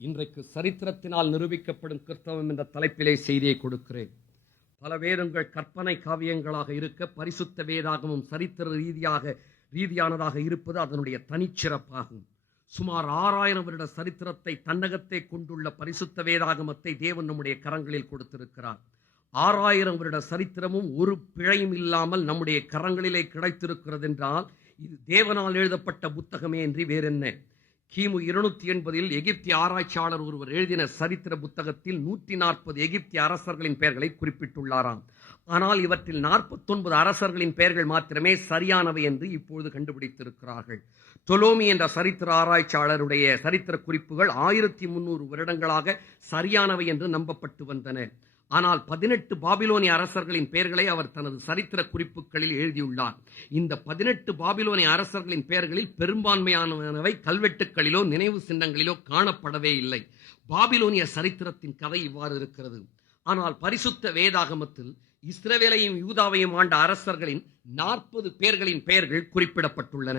இன்றைக்கு சரித்திரத்தினால் நிரூபிக்கப்படும் கிறிஸ்தவம் என்ற தலைப்பிலே செய்தியை கொடுக்கிறேன். பல வேதங்கள் கற்பனை காவியங்களாக இருக்க, பரிசுத்த வேதாகமும் சரித்திர ரீதியானதாக இருப்பது அதனுடைய தனிச்சிறப்பாகும். சுமார் 6000 வருட சரித்திரத்தை தன்னகத்தை கொண்டுள்ள பரிசுத்த வேதாகமத்தை தேவன் நம்முடைய கரங்களில் கொடுத்திருக்கிறார். 6000 வருட சரித்திரமும் ஒரு பிழையும் இல்லாமல் நம்முடைய கரங்களிலே கிடைத்திருக்கிறது என்றால் இது தேவனால் எழுதப்பட்ட புத்தகமே என்று வேறென்ன. கிமு 280 எகிப்திய ஆராய்ச்சியாளர் ஒருவர் எழுதின சரித்திர புத்தகத்தில் 140 எகிப்திய அரசர்களின் பெயர்களை குறிப்பிட்டுள்ளாராம். ஆனால் இவற்றில் 49 அரசர்களின் பெயர்கள் மாத்திரமே சரியானவை என்று இப்பொழுது கண்டுபிடித்திருக்கிறார்கள். தொலோமி என்ற சரித்திர ஆராய்ச்சியாளருடைய சரித்திர குறிப்புகள் 1300 வருடங்களாக சரியானவை என்று நம்பப்பட்டு வந்தன. ஆனால் 18 பாபிலோனிய அரசர்களின் பெயர்களை அவர் தனது சரித்திர குறிப்புகளில் எழுதியுள்ளார். இந்த 18 பாபிலோனிய அரசர்களின் பெயர்களில் பெரும்பான்மையானவை கல்வெட்டுகளிலோ நினைவு சின்னங்களிலோ காணப்படவே இல்லை. பாபிலோனிய சரித்திரத்தின் கதை இவ்வாறு இருக்கிறது. ஆனால் பரிசுத்த வேதாகமத்தில் இஸ்ரவேலையும் யூதாவையும் ஆண்ட அரசர்களின் 40 பேர்களின் பெயர்கள் குறிப்பிடப்பட்டுள்ளன.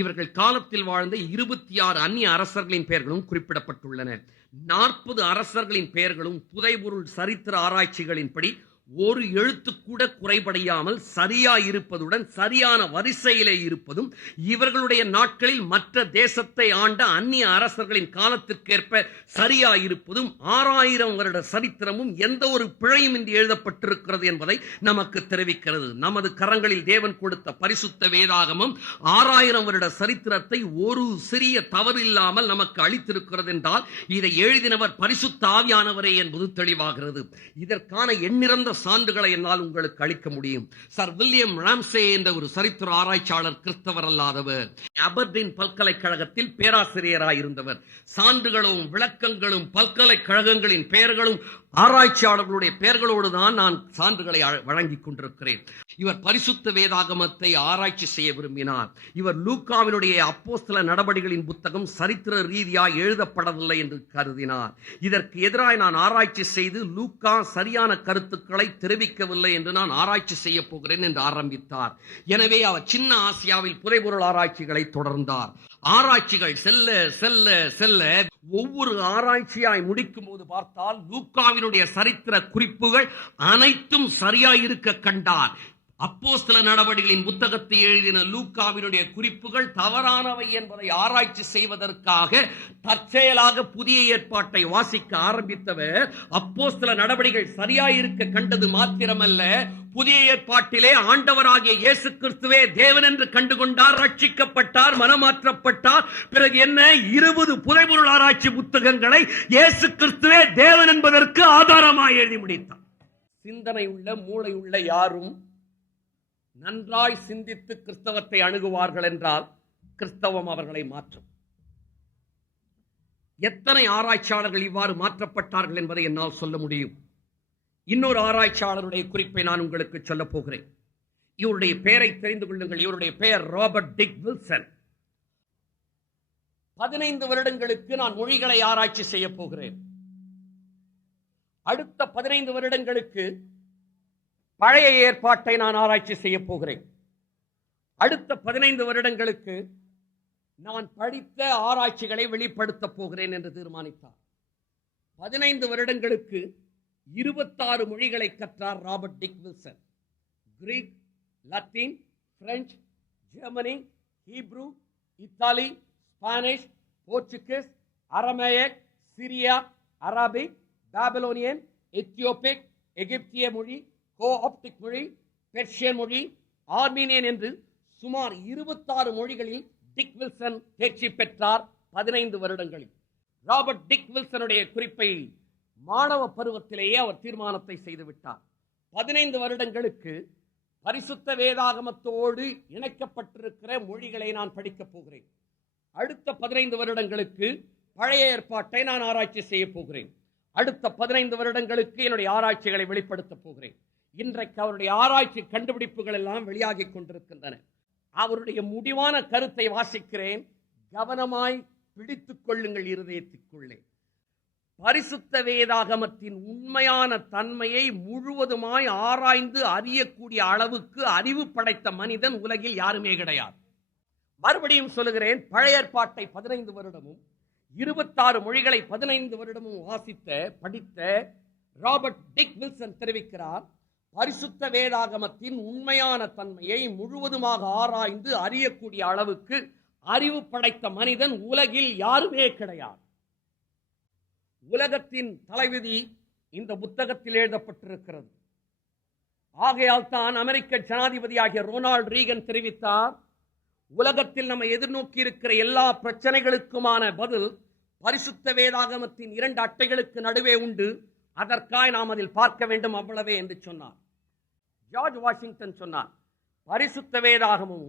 இவர்கள் காலத்தில் வாழ்ந்த 26 அந்நிய அரசர்களின் பெயர்களும் குறிப்பிடப்பட்டுள்ளன. 40 அரசர்களின் பெயர்களும் புதைபொருள் சரித்திர ஆராய்ச்சிகளின்படி ஒரு எழுத்து கூட குறைபடையாமல் சரியா இருப்பதுடன் சரியான வரிசையிலே இருப்பதும், இவர்களுடைய நாட்களில் மற்ற தேசத்தை ஆண்ட அந்நிய அரசர்களின் காலத்திற்கேற்ப சரியா இருப்பதும் 6000 வருட சரித்திரமும் எந்த ஒரு பிழையும் இன்றி எழுதப்பட்டிருக்கிறது என்பதை நமக்கு தெரிவிக்கிறது. நமது கரங்களில் தேவன் கொடுத்த பரிசுத்த வேதாகமம் 6000 வருட சரித்திரத்தை ஒரு சிறிய தவறு இல்லாமல் நமக்கு அளித்திருக்கிறது என்றால் இதை எழுதினவர் பரிசுத்த ஆவியானவரே என்பது தெளிவாகிறது. இதற்கான எண்ணிறந்த சான்றுகளை என்னால் உங்களுக்கு அளிக்க முடியும். சர் வில்லியம் ராம்சே என்ற ஒரு சரித்திர ஆராய்ச்சியாளர் கிறிஸ்தவர் அல்லாதவர். அபர்டீன் பல்கலைக்கழகத்தில் பேராசிரியராக இருந்தவர். சான்றுகளும் விளக்கங்களும் பல்கலைக்கழகங்களின் பெயர்களும் ஆராய்ச்சியாளர்களுடைய பெயர்களோடு தான் நான் சான்றுகளை வழங்கிக் கொண்டிருக்கிறேன். இவர் பரிசுத்த வேதாகமத்தை ஆராய்ச்சி செய்ய விரும்பினார். இவர் லூக்காவினுடைய அப்போஸ்தல நடபடிகளின் புத்தகம் சரித்திர ரீதியாக எழுதப்படவில்லை என்று கருதினார். இதற்கு எதிராக நான் ஆராய்ச்சி செய்து லூக்கா சரியான கருத்துக்களை தெரிவிக்கவில்லை என்று நான் ஆராய்ச்சி செய்ய போகிறேன் என்று ஆரம்பித்தார். எனவே அவர் சின்ன ஆசியாவில் புதைபொருள் ஆராய்ச்சிகளை தொடர்ந்தார். ஆராய்ச்சிகள் செல்ல செல்ல செல்ல ஒவ்வொரு ஆராய்ச்சியாய் முடிக்கும் போது பார்த்தால் லூக்காவினுடைய சரித்திர குறிப்புகள் அனைத்தும் சரியாயிருக்க கண்டார். அப்போஸ்தல நடவடிக்கைகளின் புத்தகத்தை எழுதின லூக்காவினுடைய குறிப்புகள் தவறானவை என்பதை ஆராய்ச்சி செய்வதற்காக தற்செயலாக புதிய ஏற்பாட்டை வாசிக்க ஆரம்பித்தவர் அப்போஸ்தல நடவடிக்கைகள் சரியாயிருக்க கண்டது மாத்திரமல்ல, புதிய ஏற்பாட்டிலே ஆண்டவராகிய இயேசு கிறிஸ்துவே தேவன் என்று கண்டுகொண்டார், ரட்சிக்கப்பட்டார், மனமாற்றப்பட்டார். பிறகு என்ன, 20 புதைபொருள் ஆராய்ச்சி புத்தகங்களை இயேசு கிறிஸ்துவே தேவன் என்பதற்கு ஆதாரமாக எழுதி முடித்தார். சிந்தனை உள்ள மூளை உள்ள யாரும் நன்றாய் சிந்தித்து கிறிஸ்தவத்தை அணுகுவார்கள் என்றால் கிறிஸ்தவம் அவர்களை மாற்றும். எத்தனை ஆராய்ச்சியாளர்கள் இவ்வாறு மாற்றப்பட்டார்கள் என்பதை என்னால் சொல்ல முடியும். இன்னொரு ஆராய்ச்சியாளருடைய குறிப்பை நான் உங்களுக்கு சொல்ல போகிறேன். இவருடைய பெயரை தெரிந்து கொள்ளுங்கள். இவருடைய பெயர் ராபர்ட் டிக் வில்சன். 15 வருடங்களுக்கு நான் மொழிகளை ஆராய்ச்சி செய்ய போகிறேன். அடுத்த 15 வருடங்களுக்கு பழைய ஏற்பாட்டை நான் ஆராய்ச்சி செய்ய போகிறேன். அடுத்த 15 வருடங்களுக்கு நான் படித்த ஆராய்ச்சிகளை வெளிப்படுத்த போகிறேன் என்று தீர்மானித்தார். 15 வருடங்களுக்கு 26 மொழிகளை கற்றார் Robert Dick Wilson. Greek, Latin, French, Germany, Hebrew, Italy, Spanish, Portuguese, Aramaic, Syria, Arabic, Babylonian, Ethiopic, எகிப்திய மொழி, கோஆப்டிக் மொழி, பெர்ஷியன் மொழி, ஆர்மீனியன் என்று சுமார் 26 மொழிகளில் டிக் வில்சன் தேர்ச்சி பெற்றார் 15 வருடங்களில். ராபர்ட் டிக் வில்சனுடைய குறிப்பை மாணவ பருவத்திலேயே அவர் தீர்மானத்தை செய்துவிட்டார். 15 வருடங்களுக்கு பரிசுத்த வேதாகமத்தோடு இணைக்கப்பட்டிருக்கிற மொழிகளை நான் படிக்கப் போகிறேன். அடுத்த 15 வருடங்களுக்கு பழைய ஏற்பாட்டை நான் ஆராய்ச்சி செய்ய போகிறேன். அடுத்த 15 வருடங்களுக்கு என்னுடைய ஆராய்ச்சிகளை வெளிப்படுத்தப் போகிறேன். இன்றைக்கு அவருடைய ஆராய்ச்சி கண்டுபிடிப்புகள் எல்லாம் வெளியாகிக் கொண்டிருக்கின்றன. அவருடைய முடிவான கருத்தை வாசிக்கிறேன். கவனமாய் பிடித்துக் கொள்ளுங்கள் இருதயத்திற்குள்ளே. பரிசுத்த வேதாகமத்தின் உண்மையான தன்மையை முழுவதுமாய் ஆராய்ந்து அறியக்கூடிய அளவுக்கு அறிவு படைத்த மனிதன் உலகில் யாருமே கிடையாது. மறுபடியும் சொல்லுகிறேன், பழைய ஏற்பாட்டை 15 வருடமும் 26 மொழிகளை 15 வருடமும் படித்த ராபர்ட் டிக் வில்சன் தெரிவிக்கிறார், பரிசுத்த வேதாகமத்தின் உண்மையான தன்மையை முழுவதுமாக ஆராய்ந்து அறியக்கூடிய அளவுக்கு அறிவு படைத்த மனிதன் உலகில் யாருமே கிடையாது. உலகத்தின் தலைவிதி இந்த புத்தகத்தில் எழுதப்பட்டிருக்கிறது. ஆகையால் தான் அமெரிக்க ஜனாதிபதியாகிய ரொனால்ட் ரீகன் தெரிவித்தார், உலகத்தில் நம்ம எதிர்நோக்கி இருக்கிற எல்லா பிரச்சனைகளுக்குமான பதில் பரிசுத்த வேதாகமத்தின் 2 அட்டைகளுக்கு நடுவே உண்டு, அதற்காய் நாம் அதில் பார்க்க வேண்டும், அவ்வளவே என்று சொன்னார். ஜார்ஜ் வாஷிங்டன் சொன்னார், பரிசுத்த வேதாகமும்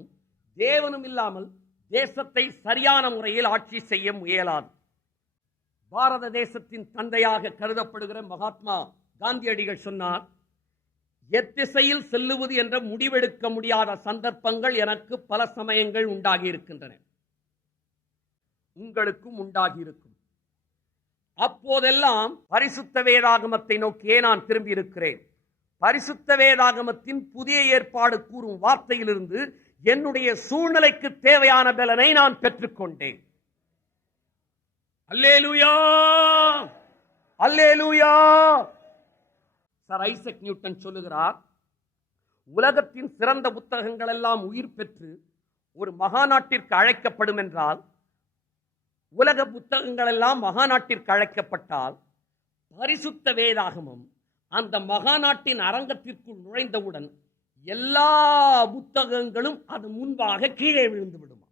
தேவனும் இல்லாமல் தேசத்தை சரியான முறையில் ஆட்சி செய்ய முயலாது. பாரத தேசத்தின் தந்தையாக கருதப்படுகிற மகாத்மா காந்தியடிகள் சொன்னார், எத்திசையில் செல்லுவது என்ற முடிவெடுக்க முடியாத சந்தர்ப்பங்கள் எனக்கு பல சமயங்கள் உண்டாகி இருக்கின்றன, உங்களுக்கும் உண்டாகி இருக்கும். அப்போதெல்லாம் பரிசுத்த வேதாகமத்தை நோக்கியே நான் திரும்பி இருக்கிறேன். பரிசுத்த வேதாகமத்தின் புதிய ஏற்பாடு கூறும் வார்த்தையிலிருந்து என்னுடைய சூழ்நிலைக்கு தேவையான பலனை நான் பெற்றுக்கொண்டேன். அல்லேலூயா, அல்லேலூயா. சர் ஐசக் நியூட்டன் சொல்லுகிறார், உலகத்தின் சிறந்த புத்தகங்கள் எல்லாம் உயிர் பெற்று ஒரு மகாநாட்டிற்கு அழைக்கப்படும் என்றால், உலக புத்தகங்கள் எல்லாம் மகாநாட்டிற்கு அழைக்கப்பட்டால், பரிசுத்த வேதாகமம் அந்த மகாநாட்டின் அரங்கத்திற்குள் நுழைந்தவுடன் எல்லா புத்தகங்களும் அது முன்பாக கீழே விழுந்து விடுமா.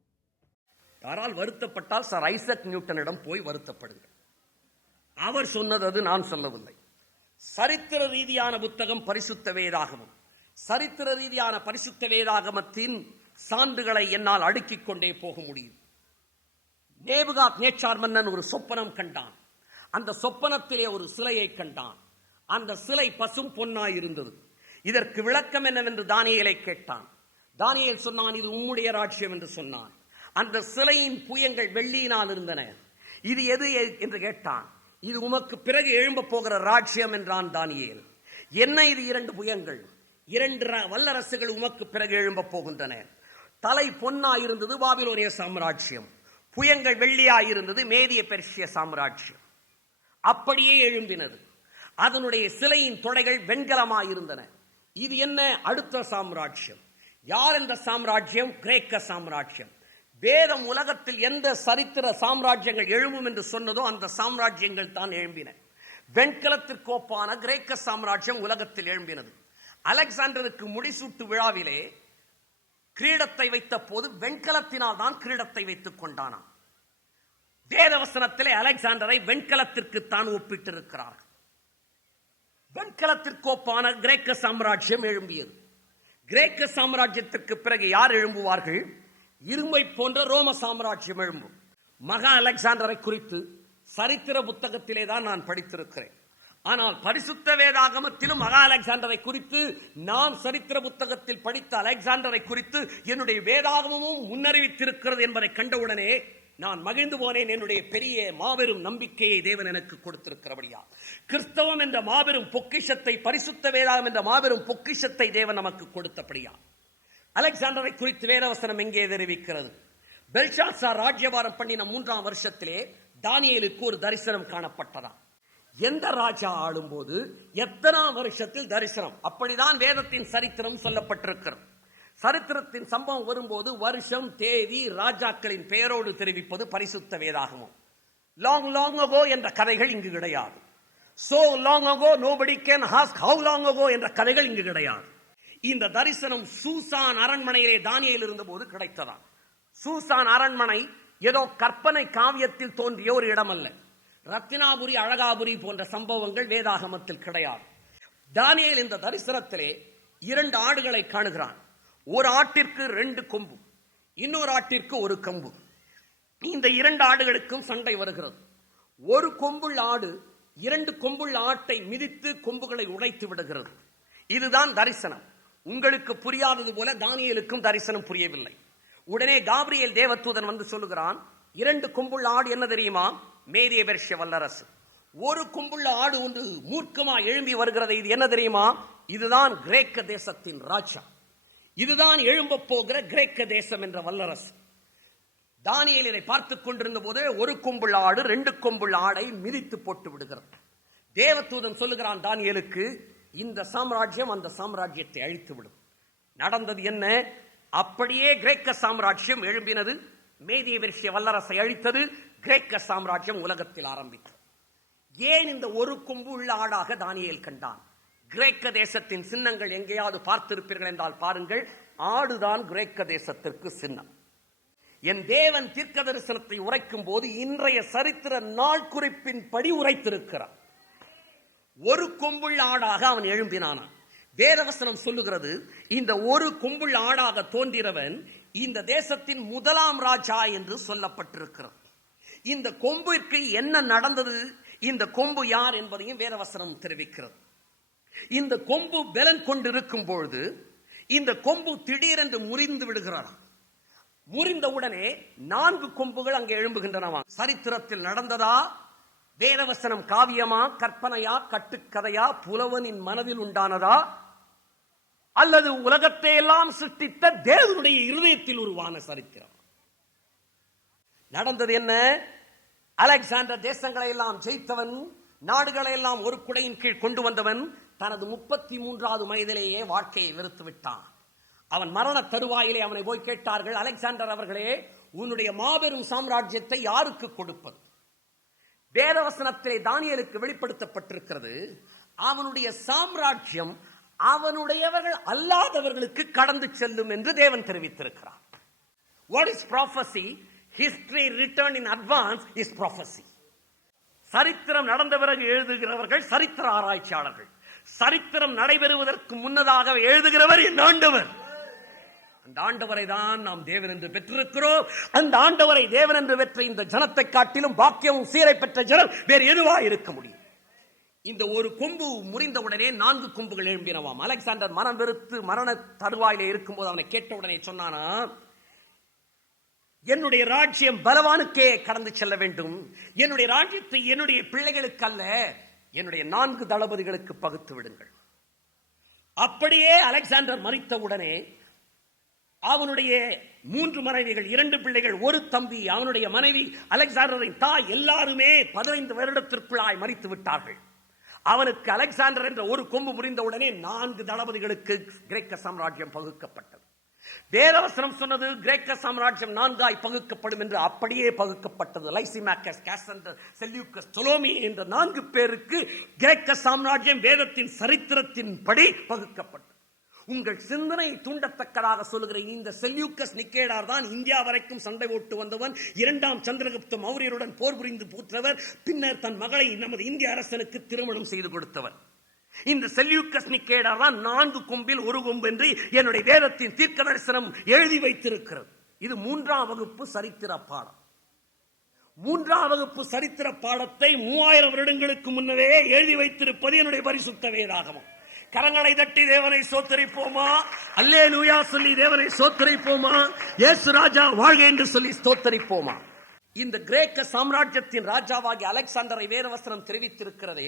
யாரால் வருத்தப்பட்டால் சர் ஐசக் நியூட்டனிடம் போய் வருத்தப்படுங்கள். அவர் சொன்னது அது, நான் சொல்லவில்லை. சரித்திர ரீதியான புத்தகம் பரிசுத்த வேதாகமம். சரித்திர ரீதியான பரிசுத்த வேதாகமத்தின் சான்றுகளை என்னால் அடுக்கிக் கொண்டே போக முடியும். நேபுகாத் நேச்சார் மன்னன் ஒரு சொப்பனம் கண்டான். அந்த சொப்பனத்திலே ஒரு சிலையை கண்டான். அந்த சிலை பசும் பொன்னாய் இருந்தது. இதற்கு விளக்கம் என்னவென்று தானியேலை கேட்டான். தானியேல் சொன்னான், இது உம்முடைய ராஜ்யம் என்று சொன்னான். அந்த சிலையின் புயங்கள் வெள்ளியினால் இருந்தன. இது எது என்று கேட்டான். இது உமக்கு பிறகு எழும்ப போகிற ராஜ்யம் என்றான் தானியேல். என்ன இது 2 புயங்கள்? 2 வல்லரசுகள் உமக்கு பிறகு எழும்ப போகின்றன. தலை பொன்னாயிருந்தது பாபிலோனிய சாம்ராஜ்யம், புயங்கள் வெள்ளியாயிருந்தது மேதிய பெர்ஷிய சாம்ராஜ்யம். அப்படியே எழும்பினது. அதனுடைய சிலையின் தொடைகள் வெண்கலமாயிருந்தன. இது என்ன? அடுத்த சாம்ராஜ்யம். யார் இந்த சாம்ராஜ்யம்? கிரேக்க சாம்ராஜ்யம். வேதம் உலகத்தில் எந்த சரித்திர சாம்ராஜ்யங்கள் எழும்பும் என்று சொன்னதோ அந்த சாம்ராஜ்யங்கள் தான் எழும்பின. வெண்கலத்திற்கு ஒப்பான கிரேக்க சாம்ராஜ்யம் உலகத்தில் எழும்பினது. அலெக்சாண்டருக்கு முடிசூட்டு விழாவிலே கிரீடத்தை வைத்த போது வெண்கலத்தினால் தான் கிரீடத்தை வைத்துக் கொண்டானாம். வேதவசனத்திலே அலெக்சாண்டரை வெண்கலத்திற்கு தான் ஒப்பிட்டிருக்கிறார்கள். வெண்கலத்திற்கு ஒப்பான கிரேக்க சாம்ராஜ்யம் எழும்பியது. கிரேக்க சாம்ராஜ்யத்திற்கு பிறகு யார் எழும்புவார்கள்? இரும்பை போன்ற ரோம சாம்ராஜ்யம் எழும்பும். மகா அலெக்சாண்டரை குறித்து சரித்திர புத்தகத்திலே தான் நான் படித்திருக்கிறேன். ஆனால் பரிசுத்த வேதாகமத்திலும் மகா அலெக்சாண்டரை குறித்து, நான் சரித்திர புத்தகத்தில் படித்த அலெக்சாண்டரை குறித்து என்னுடைய வேதாகமும் முன்னறிவித்திருக்கிறது என்பதை கண்டவுடனே நான் மகிழ்ந்து போனேன். என்னுடைய பெரிய மாபெரும் நம்பிக்கையை தேவன் எனக்கு கொடுத்திருக்கிறபடியா, கிறிஸ்தவம் என்ற மாபெரும் பொக்கிஷத்தை, பரிசுத்த வேதாகம் என்ற மாபெரும் பொக்கிஷத்தை தேவன் நமக்கு கொடுத்தபடியா. அலெக்சாண்டரை குறித்து வேதவசனம் எங்கே தெரிவிக்கிறது? பெல்ஷாத்சார் ராஜ்யபாரம் பண்ணின 3ஆம் வருஷத்திலே தானியேலுக்கு ஒரு தரிசனம் காணப்பட்டதா. எந்த ராஜா ஆளும்போது எத்தனாம் வருஷத்தில் தரிசனம், அப்படிதான் வேதத்தின் சரித்திரம் சொல்லப்பட்டிருக்கிறது. சரித்திரத்தின் சம்பவம் வரும்போது வருஷம், தேதி, ராஜாக்களின் பெயரோடு தெரிவிப்பது பரிசுத்த வேதாகமம். லாங் லாங் அகோ என்ற கதைகள் இங்கு கிடையாது. So long ago nobody can ask how long ago என்ற கதைகள் இங்கு கிடையாது. இந்த தரிசனம் சூசான் அரண்மனையிலே தானியேல் இருந்தபோது கிடைத்ததா. சூசான் அரண்மனை ஏதோ கற்பனை காவியத்தில் தோன்றிய ஒரு இடம் அல்ல. ரத்தினாபுரி, அழகாபுரி போன்ற சம்பவங்கள் வேதாகமத்தில் கிடையாது. தானியேல் இந்த தரிசனத்திலே 2 ஆடுகளை காணுகிறான். ஒரு ஆட்டிற்கு 2 கொம்பு, இன்னொரு ஆட்டிற்கு 1 கம்பு. இந்த 2 ஆடுகளுக்கும் சண்டை வருகிறது. ஒரு கொம்புள்ள ஆடு 2 கொம்புள்ள ஆட்டை மிதித்து கொம்புகளை உடைத்து விடுகிறது. இதுதான் தரிசனம். உங்களுக்கு புரியாதது போல தானியேலுக்கும் தரிசனம் புரியவில்லை. உடனே காபிரியேல் தேவதூதன் வந்து சொல்லுகிறான், 2 கொம்புள்ள ஆடு என்ன தெரியுமா? மேதிய பெர்ஷிய வல்லரசு. 1 கொம்புள்ள ஆடு ஒன்று மூர்க்கமா எழும்பி வருகிறது. இது என்ன தெரியுமா? இதுதான் கிரேக்க தேசத்தின் ராஜா. இதுதான் எழும்ப போகிற கிரேக்க தேசம் என்ற வல்லரசு. தானியேல் இதை பார்த்துக் கொண்டிருந்த போது ஒரு கொம்புள்ள ஆடு 2 கொம்புள்ள ஆடை மிதித்து போட்டு விடுகிறது. தேவதூதன் சொல்லுகிறான் தானியேலுக்கு, இந்த சாம்ராஜ்யம் அந்த சாம்ராஜ்யத்தை அழித்து விடும். நடந்தது என்ன? அப்படியே கிரேக்க சாம்ராஜ்யம் எழும்பினது, மேதிய பெர்சிய வல்லரசை அழித்தது, கிரேக்க சாம்ராஜ்யம் உலகத்தில் ஆரம்பித்தது. ஏன் இந்த ஒரு கொம்பு உள்ள ஆடாக தானியேல் கண்டான்? கிரேக்க தேசத்தின் சின்னங்கள் எங்கேயாவது பார்த்திருப்பீர்கள் என்றால் பாருங்கள், ஆடுதான் கிரேக்க தேசத்திற்கு சின்னம். என் தேவன் தீர்க்க தரிசனத்தை உரைக்கும் போது இன்றைய சரித்திர நாள் குறிப்பின் படி உரைத்திருக்கிறார். ஒரு கொம்புள்ள ஆடாக அவன் எழும்பினான். வேதவசனம் சொல்லுகிறது, இந்த ஒரு கொம்புள்ள ஆடாக தோன்றினவன் இந்த தேசத்தின் முதலாம் ராஜா என்று சொல்லப்பட்டிருக்கிறது. இந்த கொம்பிற்கு என்ன நடந்தது, இந்த கொம்பு யார் என்பதையும் வேதவசனம் தெரிவிக்கிறது. இந்த கொம்பு பலன் கொண்டிருக்கும் பொழுது இந்த கொம்பு திடீரென்று முறிந்து விடுகிறார். முறிந்தவுடனே 4 கொம்புகள் அங்கே எழும்புகின்றன. சரித்திரத்தில் நடந்ததா? வேதவசனம் காவியமா, கற்பனையா, கட்டுக்கதையா, புலவனின் மனதில் உண்டானதா, அல்லது உலகத்தை எல்லாம் சிருஷ்டித்த தேவனுடைய இருதயத்தில் உருவான சரித்திரம்? நடந்தது என்ன? அலெக்சாண்டர் தேசங்களை எல்லாம் ஜெயித்தவன், நாடுகளை எல்லாம் ஒரு குடையின் கீழ் கொண்டு வந்தவன் தனது 33வது வயதிலேயே வாழ்க்கையை வெறுத்து விட்டான். அவன் மரண தருவாயிலே அவனை போய் கேட்டார்கள், அலெக்சாண்டர் அவர்களே, உன்னுடைய மாபெரும் சாம்ராஜ்யத்தை யாருக்கு கொடுப்பது? வேதவசனத்திலே தானியேலுக்கு வெளிப்படுத்தப்பட்டிருக்கிறது, அவனுடைய சாம்ராஜ்யம் அவனுடையவர்கள் அல்லாதவர்களுக்கு கடந்து செல்லும் என்று தேவன் தெரிவித்திருக்கிறார். What is prophecy? History written in advance is prophecy. சரித்திரம் நடந்த பிறகு எழுதுகிறவர்கள் சரித்திர ஆராய்ச்சியாளர்கள். சரித்திரம் நடைபெறுவதற்கு முன்னதாக எழுதுகிறவர் என் ஆண்டவர். அந்த ஆண்டவரை தான் நாம் தேவன் என்று பெற்றிருக்கிறோம். அந்த ஆண்டவரை தேவன் என்று பெற்ற இந்த ஜனத்தை காட்டிலும் பாக்கியமும் சீரை பெற்ற ஜனம் வேறு எதுவா இருக்க முடியும்? இந்த ஒரு கொம்பு முறிந்தவுடனே 4 கொம்புகள் எழும்பினவாம். அலெக்சாண்டர் மனம் வெறுத்து மரண தருவாயிலே இருக்கும்போது அவனை கேட்டவுடனே சொன்னானா, என்னுடைய ராஜ்யம் பலவானுக்கே கடந்து செல்ல வேண்டும், என்னுடைய ராஜ்யத்தை என்னுடைய பிள்ளைகளுக்கு அல்ல, என்னுடைய 4 தளபதிகளுக்கு பகுத்து விடுங்கள். அப்படியே அலெக்சாண்டர் மரித்தவுடனே அவனுடைய 3 மனைவிகள், 2 பிள்ளைகள், ஒரு தம்பி, அவனுடைய மனைவி, அலெக்சாண்டரின் தாய் எல்லாருமே 15 வருடத்திற்குள்ளாய் மரித்து விட்டார்கள். அவனுக்கு அலெக்சாண்டர் என்ற ஒரு கொம்பு முறிந்தவுடனே 4 தளபதிகளுக்கு கிரேக்க சாம்ராஜ்யம் பகுக்கப்பட்டது. வேதவசனம் சொன்னது கிரேக்க சாம்ராஜ்யம் 4ஆய் பகுக்கப்படும் என்று. அப்படியே பகுக்கப்பட்டது. லைசிமாக்கஸ், காசண்டர், செல்யூக்கஸ், டோலமி என்ற 4 பேருக்கு கிரேக்க சாம்ராஜ்யம் வேதத்தின் சரித்திரத்தின் படி பகுக்கப்பட்டது. உங்கள் சிந்தனை தூண்டத்தக்கதாக சொல்லுகிற இந்த செல்யூக்கஸ் நிக்கேடார் தான் இந்தியா வரைக்கும் சண்டை ஓட்டு வந்தவன், 2ஆம் சந்திரகுப்த மௌரியருடன் போர் புரிந்து பூற்றவர், பின்னர் தன் மகளை நமது இந்திய அரசனுக்கு திருமணம் செய்து கொடுத்தவர். இந்த செல்யூக்கஸ் நிக்கேடார் தான் 4 கொம்பில் ஒரு கொம்பு என்று என்னுடைய வேதத்தின் தீர்க்க தரிசனம் எழுதி வைத்திருக்கிறது. இது 3ஆம் வகுப்பு சரித்திர பாடம். 3ஆம் வகுப்பு சரித்திர பாடத்தை 3000 வருடங்களுக்கு முன்னரே எழுதி வைத்திருப்பது என்னுடைய பரிசுத்த வேதாகமம். கரங்களை தட்டி தேவனை ஸ்தோத்திரிப்போமா? அல்லேலூயா சொல்லி தேவனை ஸ்தோத்திரிப்போமா? இயேசு ராஜா வாழ்க என்று சொல்லி ஸ்தோத்திரிப்போமா? இந்த கிரேக்க சாம்ராஜ்யத்தின் ராஜாவாகிய அலெக்சாண்டரை வேதவசனம் தெரிவித்திருக்கிறதே,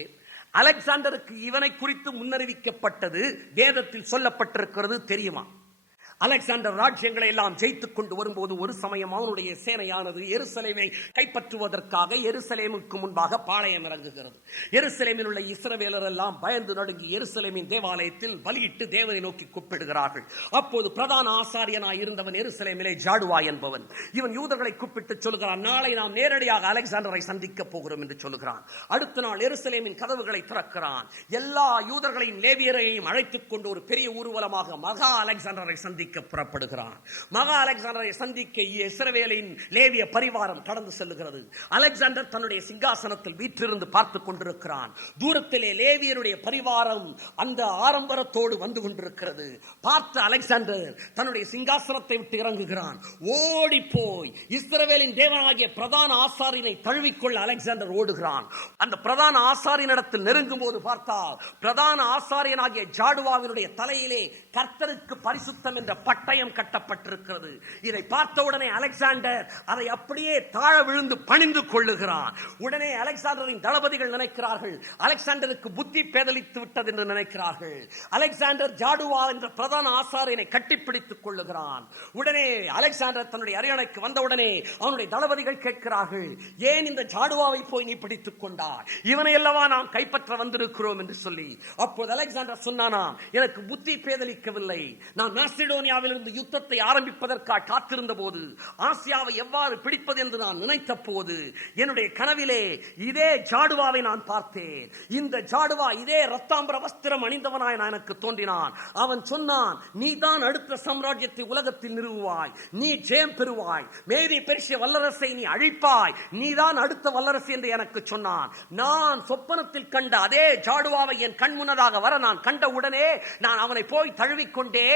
அலெக்சாண்டருக்கு இவனை குறித்து முன்னறிவிக்கப்பட்டது வேதத்தில் சொல்லப்பட்டிருக்கிறது தெரியுமா? அலெக்சாண்டர் ராஜ்யங்களை எல்லாம் ஜெயித்துக் கொண்டு வரும்போது ஒரு சமயம் அவனுடைய சேனையானது எருசலேமை கைப்பற்றுவதற்காக எருசலேமுக்கு முன்பாக பாளையம் இறங்குகிறது. எருசலேமில் உள்ள இஸ்ரவேலர் எல்லாம் பயந்து நடுங்கி எருசலேமின் தேவாலயத்தில் பலியிட்டு தேவனை நோக்கி கூப்பிடுகிறார்கள். அப்போது பிரதான ஆசாரியனாய் இருந்தவன் எருசலேமிலே ஜாடுவா என்பவன், இவன் யூதர்களை கூப்பிட்டு சொல்கிறான், நாளை நாம் நேரடியாக அலெக்சாண்டரை சந்திக்க போகிறோம் என்று சொல்லுகிறான். அடுத்த நாள் எருசலேமின் கதவுகளை திறக்கிறான். எல்லா யூதர்களையும் லேவியரையும் அழைத்துக் கொண்டு ஒரு பெரிய ஊர்வலமாக மகா அலெக்சாண்டரை சந்திக்க புறப்படுகிறான். மகா அலெக்சாண்டரை சந்திக்க இஸ்ரவேலின் லேவிய பரிவாரம் கடந்து செல்லுகிறது. அலெக்சாண்டர் தன்னுடைய சிங்காசனத்தில் வீற்றிருந்து பார்த்துக் கொண்டிருக்கிறான். தூரத்திலே லேவியருடைய பரிவாரம் அந்த ஆரம்பரத்தோடு வந்து கொண்டிருக்கிறது. பார்த்து அலெக்சாண்டர் தன்னுடைய சிங்காசனத்தை விட்டு இறங்குகிறான். ஓடி போய் இஸ்ரவேலின் தேவனாகிய பிரதான ஆசாரியனை தழுவிக்கொள்ள அலெக்சாண்டர் ஓடுகிறான். அந்த பிரதான ஆசாரியனிடத்தில் நெருங்கும் போது பார்த்தால் பிரதான ஆசாரியனாகிய ஜாடுவாவினுடைய தலையிலே கர்த்தருக்கு பரிசுத்தம் என்ற பட்டயம் கட்டப்பட்டிருக்கிறது. இதை பார்த்தவுடனே அலெக்சாண்டர் அதை அப்படியே தாழ விழுந்து பணிந்து கொள்ளுகிறான். உடனே அலெக்சாண்டரின் தளபதிகள் நினைக்கிறார்கள், அலெக்சாண்டருக்கு புத்தி பேதலித்து விட்டது என்று நினைக்கிறார்கள். அலெக்சாண்டர் ஜாடுவா என்ற பிரதான ஆசாரியனை கட்டிப்பிடித்துக் கொள்ளுகிறான். உடனே அலெக்சாண்டர் தன்னுடைய அரியணைக்கு வந்தவுடனே அவனுடைய தளபதிகள் கேட்கிறார்கள், ஏன் இந்த ஜாடுவாவை போய் நீ பிடித்துக் கொண்டாய்? இவனை அல்லவா நாம் கைப்பற்ற வந்திருக்கிறோம் என்று சொல்லி. அப்போது அலெக்சாண்டர் சொன்னானாம், எனக்கு புத்தி பேதலிக்கவில்லை. நான் மாசிடோனியாவிலிருந்து யுத்தத்தை ஆரம்பிப்பதற்காக காத்திருந்த போது, ஆசியாவை எவ்வாறு பிடிப்பது என்று நான் நினைத்த போது, என்னுடைய கனவிலே இதே ஜாடுவாவை நான் பார்த்தேன். இந்த ஜாடுவா இதே ரத்தாம்பர வஸ்திரம் அணிந்தவனாய் எனக்கு தோன்றினான். அவன் சொன்னான், நீ தான் அடுத்த சாம்ராஜ்யத்தை உலகத்தில் நிறுவுவாய், நீ ஜெயம் பெறுவாய், மேரி பெர்ஷிய வல்லரசை நீ அழிப்பாய், நீ தான் அடுத்த வல்லரசு என்று எனக்கு சொன்னான். நான் சொப்பனத்தில் கண்ட அதே ஜாடுவாவை என் கண் முன்னதாக வர நான் கண்ட உடனே நான் அவனை போய் தழுவிக்கொண்டே,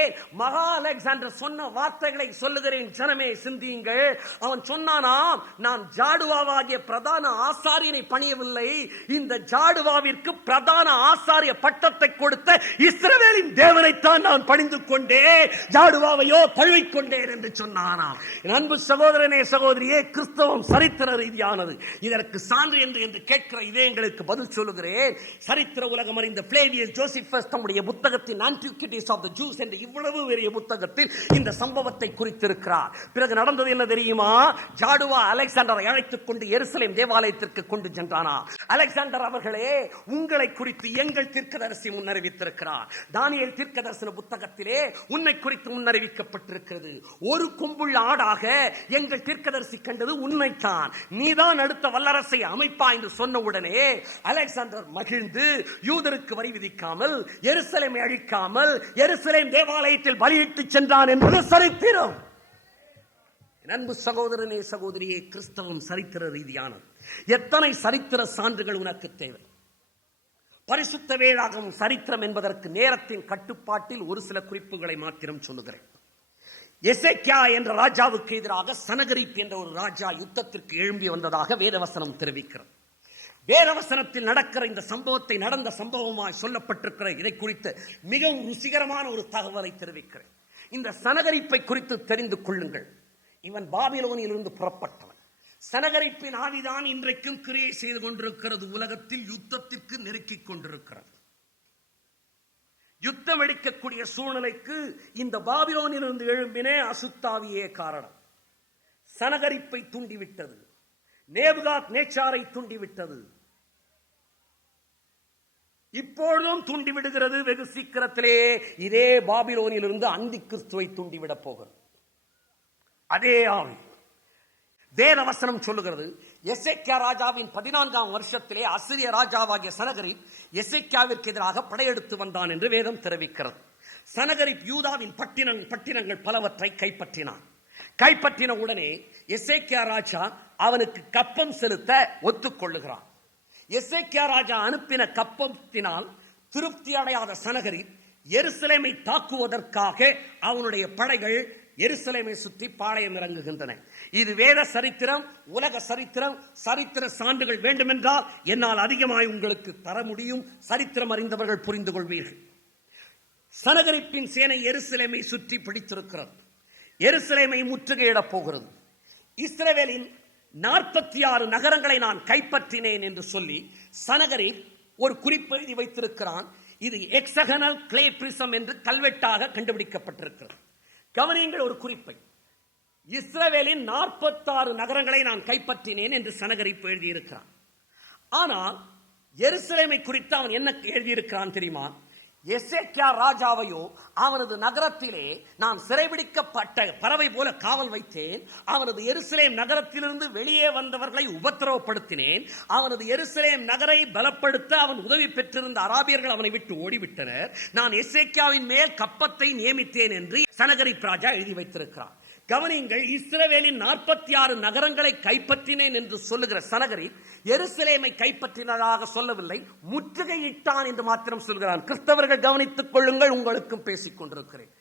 மகா அலெக்சாண்டர் சொன்ன வார்த்தைகளை சொல்லுகிறேன், ஜனமே சிந்தியுங்கள். அவன் சொன்னானாம், நான் ஜாடுவாவாகிய பிரதான ஆசாரியனை பணியவில்லை, இந்த ஜாடுவாவிற்கு பிரதான ஆசாரிய பட்டத்தை கொடுத்த இஸ்ரவேலின் தேவனைத்தான் நான் பணிந்து கொண்டே, ஜாடுவாவையோ தழுவிக்கொண்டேன் என்று சொன்னானாம். அன்பு சகோதரனே சகோதரியே, கிறிஸ்தவம் சரித்திர ரீதியானது. இதற்கு சான்று என்று கேட்கிற இதயங்களுக்கு பதில் சொல்லுகிறேன். சரித்திர உலகம் அறிந்த பிளேவியஸ் ஜோசிபஸ் தம்முடைய புத்தகத்தின் ஆன்டிக்விட்டிஸ் ஆஃப் தி ஜூஸ் என்ற இவ்வளவு பெரிய புத்தகத்தில் இந்த சம்பவத்தை குறித்திருக்கிறார். பிறகு நடந்தது என்ன தெரியுமா? ஜாடுவா அலெக்சாண்டரை அழைத்துக் கொண்டு எருசலேம் தேவாலயத்திற்கு கொண்டு சென்றானா. அலெக்சாண்டர் அவர்களே, உங்களை குறித்து எங்கள் தீர்க்கதரிசி முன்னறிவித்திருக்கிறார். தானியேல் தீர்க்கதரிசன புத்தகத்திலே உன்னை குறித்து முன்னறிவிக்கப்பட்டிருக்கிறது. ஒரு கொம்புள்ள ஆடாக எங்கள் தீர்க்கதரிசி கண்டது உன்னைத்தான், நீதான் அடுத்த வல்லரசை அமைப்பா என்று சொன்ன உடனே அலெக்சாண்டர் மகிழ்ந்து யூதருக்கு வரி விதிக்காமல், எருசலேமை அழிக்காமல், எருசலேம் தேவாலயத்தில் பலியிட்டு சென்றான் என்பது சரித்திரம். அன்பு சகோதரனே சகோதரியே, கிறிஸ்தவம் சரித்திர ரீதியானது. எத்தனை சரித்திர சான்றுகள் உனக்கு தேவை? பரிசுத்த வேதாகமம் சரித்திரம் என்பதற்கு நேரத்தின் கட்டுப்பாட்டில் ஒரு சில குறிப்புகளை மாத்திரம் சொல்லுகிறேன். எசேக்கியா என்ற ராஜாவுக்கு எதிராக சனகரிப் என்ற ஒரு ராஜா யுத்தத்திற்கு எழும்பி வந்ததாக வேதவசனம் தெரிவிக்கிறது. வேதவசனத்தில் நடக்கிற இந்த சம்பவத்தை நடந்த சம்பவமாய் சொல்லப்பட்டிருக்கிற இதை குறித்து மிகவும் ருசிகரமான ஒரு தகவலை தெரிவிக்கிறேன். இந்த சனகரிப்பை குறித்து தெரிந்து கொள்ளுங்கள். இவன் பாபிலோனிலிருந்து புறப்பட்டவன். சனகரிப்பின் ஆவிதான் இன்றைக்கும் கிரியை செய்து கொண்டிருக்கிறது. உலகத்தில் யுத்தத்திற்கு நெருக்கிக் கொண்டிருக்கிறது. யுத்தம் வெடிக்கக்கூடிய சூழ்நிலைக்கு இந்த பாபிலோனிலிருந்து எழும்பினே அசுத்தாவியே காரணம். சனகரிப்பை தூண்டிவிட்டது, நேபுகாத் நேச்சாரை தூண்டிவிட்டது, இப்பொழுதும் தூண்டிவிடுகிறது. வெகு சீக்கிரத்திலே இதே பாபிலோனிலிருந்து அந்தி கிறிஸ்துவை தூண்டிவிடப் போகிறது. அதே ஆவி. வேதவசனம் சொல்லுகிறது, எசேக்கியா ராஜாவின் 14ஆம் வருஷத்திலே அசிரிய ராஜாவாகிய சனகரிப் எசேக்கியாவிற்கு எதிராக படையெடுத்து வந்தான் என்று வேதம் தெரிவிக்கிறது. சனகரிப் யூதாவின் பட்டினங்கள் பலவற்றை கைப்பற்றினான். கைப்பற்றின உடனே எசேக்கியா ராஜா அவனுக்கு கப்பம் செலுத்த ஒத்துக்கொள்ளுகிறான். எசேக்கியா ராஜா அனுப்பின கப்பத்தினால் திருப்தி அடையாத சனகரிப் எருசலேமை தாக்குவதற்காக அவனுடைய படைகள் எருசலேமை சுற்றி பாளையம் இறங்குகின்றன. இது வேத சரித்திரம், உலக சரித்திரம். சரித்திர சான்றுகள் வேண்டுமென்றால் என்னால் அதிகமாய் உங்களுக்கு தர முடியும். சரித்திரம் அறிந்தவர்கள் புரிந்து கொள்வீர்கள். சனகரிப்பின் சேனை எருசலேமை சுற்றி பிடித்திருக்கிறது. எருசலேமை முற்றுகையிடப் போகிறது. இஸ்ரவேலின் 46 நகரங்களை நான் கைப்பற்றினேன் என்று சொல்லி சனகரிப் ஒரு குறிப்பு எழுதி வைத்திருக்கிறான். இது எக்ஸகனல் கிளே பிரிசம் என்று கல்வெட்டாக கண்டுபிடிக்கப்பட்டிருக்கிறது. கவனியுங்கள் ஒரு குறிப்பை. இஸ்ரவேலின் 46 நகரங்களை நான் கைப்பற்றினேன் என்று சனகரிப் எழுதியிருக்கிறான். ஆனால் எருசலேமை குறித்து அவன் என்ன எழுதியிருக்கிறான் தெரியுமா? எசேக்கியா ராஜாவையோ அவனது நகரத்திலே நான் சிறைபிடிக்கப்பட்ட பறவை போல காவல் வைத்தேன். அவனது எருசலேம் நகரத்திலிருந்து வெளியே வந்தவர்களை உபத்திரவப்படுத்தினேன். அவனது எருசலேம் நகரை பலப்படுத்த அவன் உதவி பெற்றிருந்த அராபியர்கள் அவனை விட்டு ஓடிவிட்டனர். நான் எசேக்கியாவின் மேல் கப்பத்தை நியமித்தேன் என்று சனகரிப் ராஜா எழுதி வைத்திருக்கிறான். கவனியுங்கள், இஸ்ரவேலின் 46 நகரங்களை கைப்பற்றினேன் என்று சொல்லுகிற சனகரிப் எருசலேமை கைப்பற்றினதாக சொல்லவில்லை, முற்றுகையிட்டான் என்று மாத்திரம் சொல்கிறான். கிறிஸ்தவர்கள் கவனித்துக் கொள்ளுங்கள், உங்களுக்கும் பேசிக் கொண்டிருக்கிறேன்.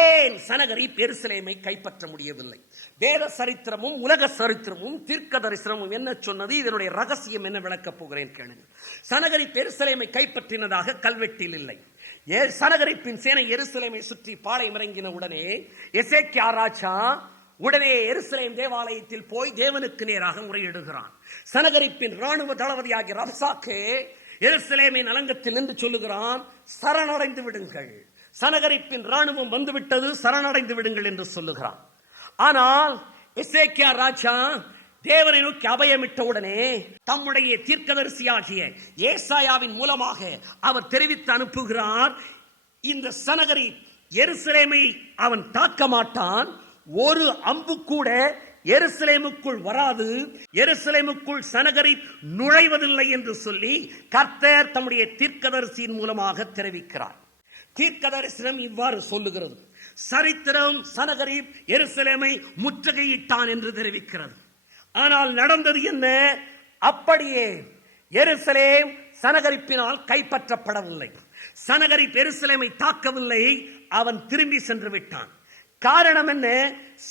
ஏன் சனகரிப் எருசலேமை கைப்பற்ற முடியவில்லை? வேத சரித்திரமும் உலக சரித்திரமும் தீர்க்க தரிசனமும் என்ன சொன்னது? இதனுடைய ரகசியம் என்ன விளக்கப் போகிறேன் கேளுங்கள். சனகரிப் எருசலேமை கைப்பற்றினதாக கல்வெட்டில் இல்லை. சனகரிப்பின் சேனை எருசலேமை சுற்றி பாளையம் இறங்கின உடனே எசேக்கியா ராஜா உடனே எருசலேம் தேவாலயத்தில் போய் தேவனுக்கு நேராக முறையிடுகிறான். சனகரிப்பின் ராணுவ தளபதியாகிய ரப்சாக்கே எருசலேமின் அலங்கத்தில் நின்று சொல்லுகிறான், சரணடைந்து விடுங்கள், சனகரிப்பின் ராணுவம் வந்துவிட்டது, சரணடைந்து விடுங்கள் என்று சொல்லுகிறான். ஆனால் எசேக்கியா ராஜா தேவனை நோக்கி அபயமிட்டவுடனே தம்முடைய தீர்க்கதரிசியாகிய ஏசாயாவின் மூலமாக அவர் தெரிவித்து அனுப்புகிறார், இந்த சனகரிப் எருசலேமை அவன் தாக்க மாட்டான், ஒரு அம்பு கூட எருசலேமுக்குள் வராது, எருசலேமுக்குள் சனகரிப் நுழைவதில்லை என்று சொல்லி கர்த்தர் தம்முடைய தீர்க்கதரிசியின் மூலமாக தெரிவிக்கிறார். தீர்க்கதரிசனம் இவ்வாறு சொல்லுகிறது, சரித்திரம் சனகரிப் எருசலேமை முற்றுகையிட்டான் என்று தெரிவிக்கிறது. ஆனால் நடந்தது என்ன? அப்படியே எருசலேம் சனகரிப்பினால் கைப்பற்றப்படவில்லை. சனகரிப் எருசலேமை தாக்கவில்லை, அவன் திரும்பி சென்று விட்டான். காரணம் என்ன?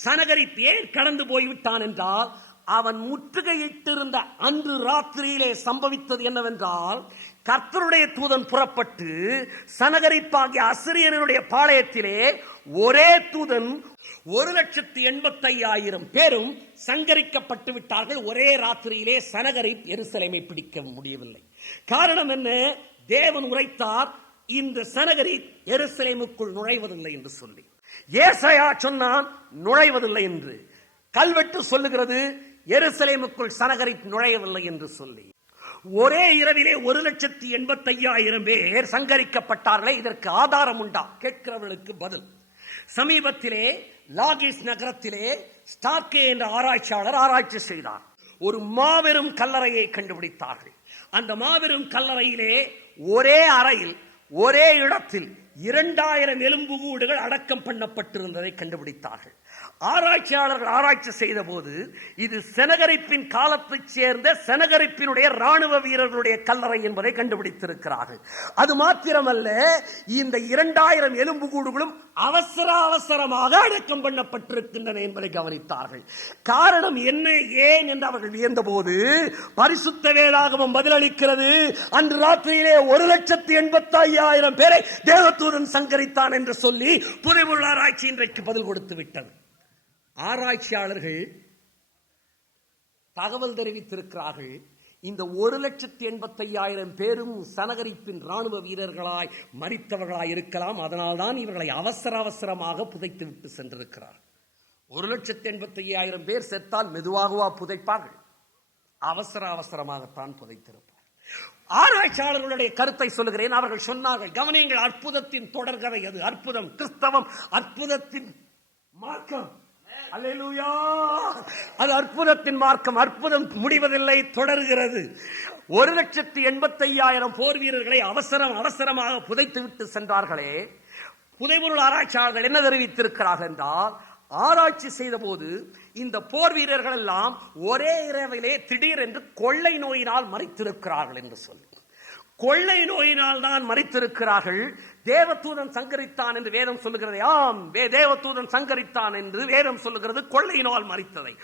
சனகரிப் ஏன் கடந்து போய்விட்டான் என்றால், அவன் முற்றுகையிட்டிருந்த அன்று ராத்திரியிலே சம்பவித்தது என்னவென்றால், கர்த்தருடைய தூதன் புறப்பட்டு சனகரிப்பாகிய அசிரியனுடைய பாளையத்திலே ஒரே தூதன் 1,85,000 பேரும் சங்கரிக்கப்பட்டு விட்டார்கள். ஒரே ராத்திரியிலே சனகரிப் எருசலேமை பிடிக்க முடியவில்லை. காரணம் என்ன? தேவன் உரைத்தார், இந்த சனகரிப் எருசலேமுக்குள் நுழைவதில்லை என்று சொல்லி. ஏசாயா சொன்னான் நுழைவதில்லை என்று. கல்வெட்டு சொல்லுகிறது எருசலேமுக்குள் சனகரிப் நுழையவில்லை என்று சொல்லி. ஒரே இரவிலே 1,85,000 பேர் சங்கரிக்கப்பட்டார்களே, இதற்கு ஆதாரம் உண்டா? கேட்கிறவர்களுக்கு பதில். சமீபத்திலே லாகிஸ் நகரத்திலே ஸ்டார்கே என்ற ஆராய்ச்சியாளர் ஆராய்ச்சி செய்தார். ஒரு மாபெரும் கல்லறையை கண்டுபிடித்தார்கள். அந்த மாபெரும் கல்லறையிலே ஒரே அறையில் ஒரே இடத்தில் 2000 எலும்புகூடுகள் அடக்கம் பண்ணப்பட்டிருந்ததை கண்டுபிடித்தார்கள். ஆராய்ச்சியாளர்கள் ஆராய்ச்சி செய்த போது இது சனகரிப்பின் காலத்தைச் சேர்ந்த சனகரிப்பினுடைய ராணுவ வீரர்களுடைய கல்லறை என்பதை கண்டுபிடித்திருக்கிறார்கள். அது மாத்திரமல்ல, இந்த 2000 எலும்புகூடுகளும் அவசரமாக அடக்கம் பண்ணப்பட்டிருக்கின்றன என்பதை கவனித்தார்கள். காரணம் என்ன, ஏன் என்று அவர்கள் வியந்த போது பரிசுத்த வேதாகமம் பதிலளிக்கிறது, அன்று ராத்திரியிலே 1,85,000 பேரை தேவதூதன் சங்கரித்தான் என்று சொல்லி புதைவுள்ள ஆராய்ச்சி இன்றைக்கு பதில் கொடுத்து விட்டது. ஆராய்ச்சியாளர்கள் தகவல் தெரிவித்திருக்கிறார்கள், இந்த 1,85,000 பேரும் சனகரிப்பின் ராணுவ வீரர்களாய் மரித்தவர்களாய் இருக்கலாம். அதனால்தான் இவர்களை அவசரமாக புதைத்து விட்டு சென்றிருக்கிறார். 1,85,000 பேர் செத்தால் மெதுவாகவா புதைப்பார்கள்? அவசரமாகத்தான் புதைத்திருப்பார். ஆராய்ச்சியாளர்களுடைய கருத்தை சொல்லுகிறேன். அவர்கள் சொன்னார்கள், கவனியங்கள், அற்புதத்தின் தொடர்கதை அது. அற்புதம், கிறிஸ்தவம் அற்புதத்தின் மார்க்கம். அல்லேலூயா! அது அற்புதத்தின் மார்க்கம். அற்புதம் முடிவதில்லை, தொடர்கிறது. 1,85,000 போர் வீரர்களை அவசரமாக புதைத்து விட்டு சென்றார்களே. புதைபொருள் ஆராய்ச்சியாளர்கள் என்ன தெரிவித்திருக்கிறார்கள் என்றால், ஆராய்ச்சி செய்த போது இந்த போர் வீரர்கள் எல்லாம் ஒரே இரவிலே திடீரென்று கொள்ளை நோயினால் மரித்திருக்கிறார்கள் என்று சொல்லி. கொள்ளை நோயினால் தான் மரித்திருக்கிறார்கள். தேவதூதன் சங்கரித்தான் என்று வேதம் சொல்லுகிறது. ஆம், தேவதூதன் சங்கரித்தான் என்று வேதம் சொல்லுகிறது. கொள்ளை நோய் மரித்ததை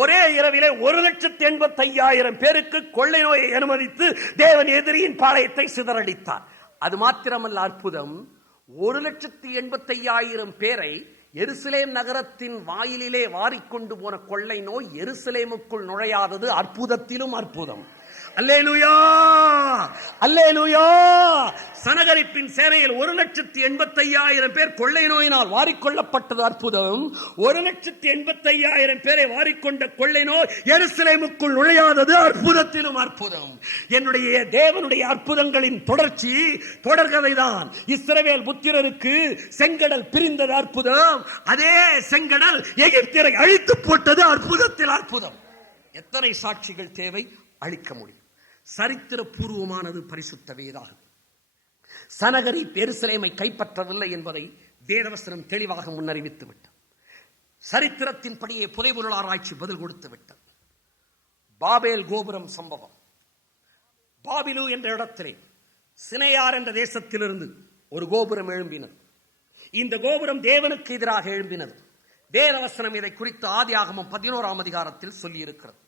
ஒரே இரவிலே 1,85,000 பேருக்கு கொள்ளை நோயை அனுமதித்து தேவன் எதிரியின் பாளையத்தை சிதறடித்தார். அது மாத்திரமல்ல, அற்புதம், 1,85,000 பேரை எருசலேம் நகரத்தின் வாயிலிலே வாரிக்கொண்டு போன கொள்ளை நோய் எருசலேமுக்குள் நுழையாதது அற்புதத்திலும் அற்புதம். அல்லேலூயா, அல்லேலூயா! சனகரிப்பின் சேனையில் 1,85,000 பேர் கொள்ளை நோயினால் வாரிக்கொள்ளப்பட்டது அற்புதம். 1,85,000 பேரை வாரிக்கொண்ட கொள்ளை நோய் எருசலேமுக்குள் நுழையாதது அற்புதத்திலும் அற்புதம். என்னுடைய தேவனுடைய அற்புதங்களின் தொடர்கதைதான். இஸ்ரவேல் புத்திரருக்கு செங்கடல் பிரிந்தது அற்புதம். அதே செங்கடல் எகிப்தியரை அழித்து போட்டது அற்புதத்தில் அற்புதம். எத்தனை சாட்சிகள் தேவை? அழிக்க முடியும். சரித்திர பூர்வமானது பரிசுத்த வேதாகம். சனகரிப் எருசலேமை கைப்பற்றவில்லை என்பதை வேதவசனம் தெளிவாக முன்னறிவித்து விட்டது. சரித்திரத்தின்படியே புதைபொருள் ஆராய்ச்சி பதில் கொடுத்து விட்டது. பாபேல் கோபுரம் சம்பவம். பாபிலு என்ற இடத்திலே சினையார் என்ற தேசத்திலிருந்து ஒரு கோபுரம் எழும்பினது. இந்த கோபுரம் தேவனுக்கு எதிராக எழும்பினது. வேதவசனம் இதை குறித்து ஆதியாகமம் 11ஆம் அதிகாரத்தில் சொல்லி இருக்கிறது.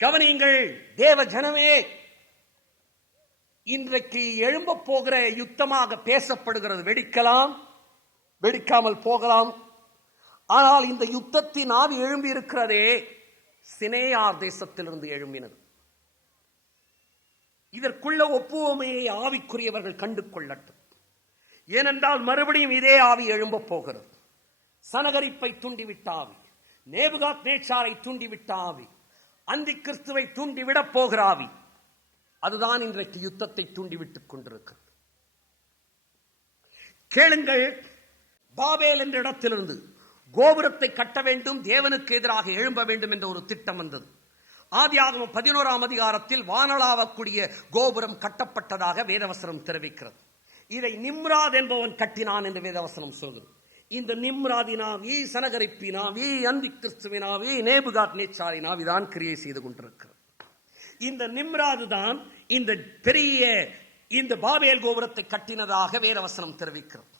கவனியுங்கள், தேவ ஜனமே, இன்றைக்கு எழும்ப போகிற யுத்தமாக பேசப்படுகிறது. வெடிக்கலாம், வெடிக்காமல் போகலாம். ஆனால் இந்த யுத்தத்தின் ஆவி எழும்பி இருக்கிறதே சினேயார் தேசத்திலிருந்து எழும்பினது. இதற்குள்ள ஒப்புவமையை ஆவிக்குரியவர்கள் கண்டு கொள்ளட்டும். ஏனென்றால் மறுபடியும் இதே ஆவி எழும்ப போகிறது. சனகரிப்பை தூண்டிவிட்ட ஆவி, நேபுகாத் நேச்சாரை தூண்டிவிட்ட ஆவி, அந்தி கிறிஸ்துவை தூண்டிவிடப் போகிற ஆவி, அதுதான் இன்றைக்கு யுத்தத்தை தூண்டிவிட்டுக் கொண்டிருக்கிறது. கேளுங்கள், பாபேல் என்ற இடத்திலிருந்து கோபுரத்தை கட்ட வேண்டும், தேவனுக்கு எதிராக எழும்ப வேண்டும் என்ற ஒரு திட்டம் வந்தது. ஆதியாகமம் 11ஆம் அதிகாரத்தில் வானளாவக்கூடிய கோபுரம் கட்டப்பட்டதாக வேதவசனம் தெரிவிக்கிறது. இதை நிம்ராத் என்பவன் கட்டினான் என்று வேதவசனம் சொல்கிறது. இந்த நிம்ராதினாவி, சனகரிப்பினாவி, அந்தி கிறிஸ்துவினாவி, நேபுகாத் நேச்சாரினாவி தான் கிரியை செய்து கொண்டிருக்கிறது. இந்த நிம்ராது தான் இந்த பெரிய இந்த பாபேல் கோபுரத்தை கட்டினதாக வேதவசனம் தெரிவிக்கிறது.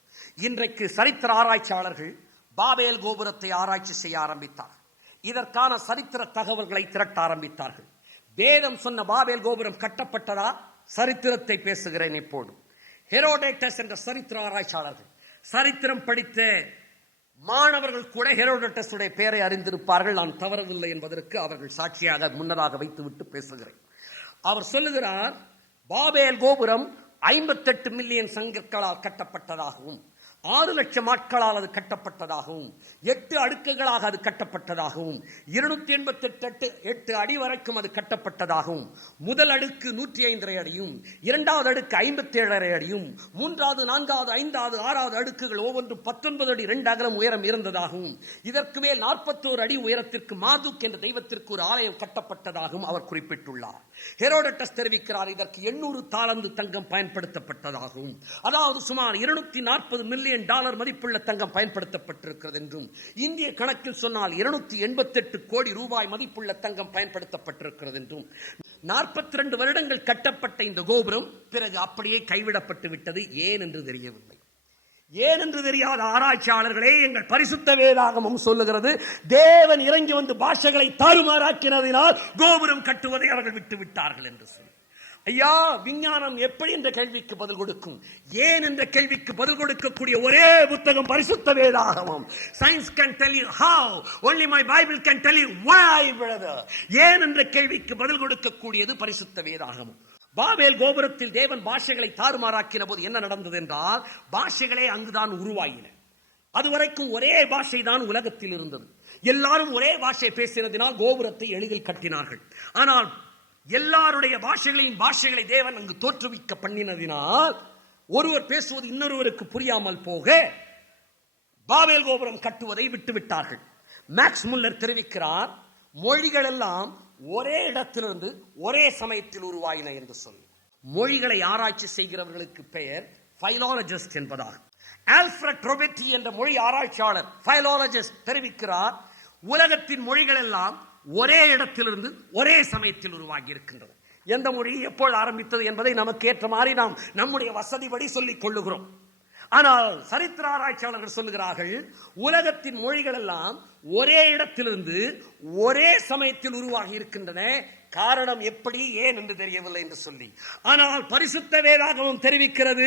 இன்றைக்கு சரித்திர ஆராய்ச்சியாளர்கள் பாபேல் கோபுரத்தை ஆராய்ச்சி செய்ய ஆரம்பித்தார்கள். இதற்கான சரித்திர தகவல்களை திரட்ட ஆரம்பித்தார்கள். வேதம் சொன்ன பாபேல் கோபுரம் கட்டப்பட்டதா? சரித்திரத்தை பேசுகிறேன் இப்போது. ஹெரோடேட்டஸ் என்ற சரித்திர ஆராய்ச்சியாளர்கள், சரித்திரம் படித்த மாணவர்கள் கூட ஹெரோடேட்டஸ் உடைய பெயரை அறிந்திருப்பார்கள். நான் தவறவில்லை என்பதற்கு அவர்கள் சாட்சியாக முன்னதாக வைத்துவிட்டு பேசுகிறேன். அவர் சொல்லுகிறார், பாபேல் கோபுரம் 58 மில்லியன் சங்கங்களால் கட்டப்பட்டதாகவும், 6 லட்சம் ஆட்களால் அது கட்டப்பட்டதாகவும், 8 அடுக்குகளாக அது கட்டப்பட்டதாகவும், 288 அடி வரைக்கும் அது கட்டப்பட்டதாகவும், முதல் அடுக்கு 105 அடியும், இரண்டாவது அடுக்கு 57 அடியும், மூன்றாவது, நான்காவது, ஐந்தாவது, ஆறாவது அடுக்குகள் ஒவ்வொன்றும் 19 அடி 2 அகலம் உயரம் இருந்ததாகவும், இதற்கு மேல் 41 அடி உயரத்திற்கு மார்துக் என்ற தெய்வத்திற்கு ஒரு ஆலயம் கட்டப்பட்டதாகவும் அவர் குறிப்பிட்டுள்ளார். ஹெரோடேட்டஸ் தெரிவிக்கிறார், இதற்கு 800 தாலந்து தங்கம் பயன்படுத்தப்பட்டதாகவும், அதாவது சுமார் 240 மில்லியன் டாலர் மதிப்புள்ள தங்கம் பயன்படுத்தப்பட்டிருக்கிறது என்றும், இந்திய கணக்கில் சொன்னால் 288 கோடி ரூபாய் மதிப்புள்ள தங்கம் பயன்படுத்தப்பட்டிருக்கிறது என்றும், 42 வருடங்கள் கட்டப்பட்ட இந்த கோபுரம் பிறகு அப்படியே கைவிடப்பட்டு விட்டது. ஏன் என்று தெரியவில்லை. ஏன் என்று தெரியாத ஆராய்ச்சியாளர்களே, எங்கள் பரிசுத்த வேதாகமம் சொல்லுகிறது, தேவன் இறங்கி வந்து பாஷைகளை தாறுமாறாக்கினதினால் கோபுரம் கட்டுவதை அவர்கள் விட்டு விட்டார்கள் என்று சொல்லி. ஐயா, விஞ்ஞானம் எப்படி என்ற கேள்விக்கு பதில் கொடுக்கும்? ஏன் என்ற கேள்விக்கு பதில் கொடுக்கக்கூடிய ஒரே புத்தகம் பரிசுத்த வேதாகமம். Science can tell you how, only my Bible can tell you why, brother. ஏன் என்ற கேள்விக்கு பதில் கொடுக்கக்கூடியது பரிசுத்த வேதாகமம். பாபேல் கோபுரத்தில் தேவன் பாஷைகளை தாறுமாறாக்கின போது என்ன நடந்தது என்றால், பாஷைகளே அங்குதான் உருவாயின. அதுவரைக்கும் ஒரே பாஷை தான் உலகத்தில் இருந்தது. எல்லாரும் ஒரே பாஷை பேசினதினால் கோபுரத்தை எளிதில் கட்டினார்கள். ஆனால் எல்லாருடைய பாஷைகளை தேவன் அங்கு தோற்றுவிக்க பண்ணினதினால் ஒருவர் பேசுவது இன்னொருவருக்கு புரியாமல் போக பாபேல் கோபுரம் கட்டுவதை விட்டுவிட்டார்கள். மேக்ஸ் முல்லர் தெரிவிக்கிறார், மொழிகள் எல்லாம் ஒரே இடத்திலிருந்து ஒரே சமயத்தில் உருவாயின என்று சொல்லி. மொழிகளை ஆராய்ச்சி செய்கிறவர்களுக்கு பெயர் பைலாலஜிஸ்ட் என்பதாகும். ஆல்ஃபிரட் ரொபெட்டி என்ற மொழி ஆராய்ச்சியாளர், பைலாலஜிஸ்ட், தெரிவிக்கிறார், உலகத்தின் மொழிகள் எல்லாம் ஒரே இடத்திலிருந்து ஒரே சமயத்தில் உருவாகி இருக்கின்றது. எந்த மொழி எப்போது ஆரம்பித்தது என்பதை நமக்கு ஏற்ற மாதிரி நாம் நம்முடைய வசதிப்படி சொல்லிக் கொள்ளுகிறோம். ஆனால் சரித்திர ஆராய்ச்சியாளர்கள் சொல்லுகிறார்கள், உலகத்தின் மொழிகள் எல்லாம் ஒரே இடத்திலிருந்து ஒரே சமயத்தில் உருவாகி இருக்கின்றன. காரணம் எப்படி, ஏன் என்று தெரியவில்லை என்று சொல்லி. ஆனால் பரிசுத்த வேதாகமம் தெரிவிக்கிறது,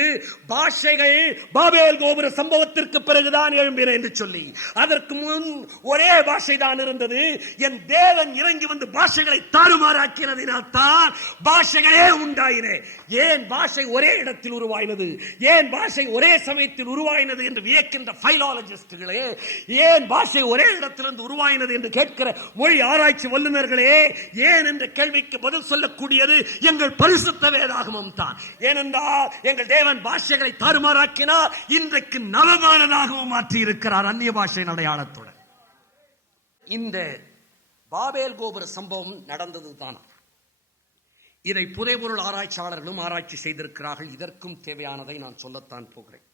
பாஷைகள் பாபேல் கோபுர சம்பவத்திற்கு பிறகுதான் எழும்பின என்று சொல்லி. அதற்கு முன் ஒரே பாஷை தான் இருந்தது. என் தேவன் இறங்கி வந்து பாஷைகளை தாறுமாறாக்கினதினால் தான் பாஷைகளே உண்டாயின. ஏன் பாஷை ஒரே இடத்தில் உருவாயினது, ஏன் பாஷை ஒரே சமயத்தில் உருவாயினது என்று வியக்கின்ற பைலாலஜிஸ்டுகளே, ஏன் பாஷை ஒரே இடத்திலிருந்து உருவாயினது என்று கேட்கிற மொழி ஆராய்ச்சி வல்லுநர்களே, ஏன் என்ற கேள்விக்கு பதில் சொல்லக்கூடியது எங்கள் பரிசுத்த வேதாகமம் தான். ஏனென்றால் எங்கள் தேவன் பாஷைகளை தாறுமாறாக்கினார், இன்றைக்கு நவகானதாகவும் மாற்றி இருக்கிறார் அந்நிய பாஷை அடையாளத்துடன். இந்த பாபேல் கோபுர சம்பவம் நடந்ததுதான். இதை புதைபொருள் ஆராய்ச்சியாளர்களும் ஆராய்ச்சி செய்திருக்கிறார்கள். இதற்கும் தேவையானதை நான் சொல்லத்தான் போகிறேன்.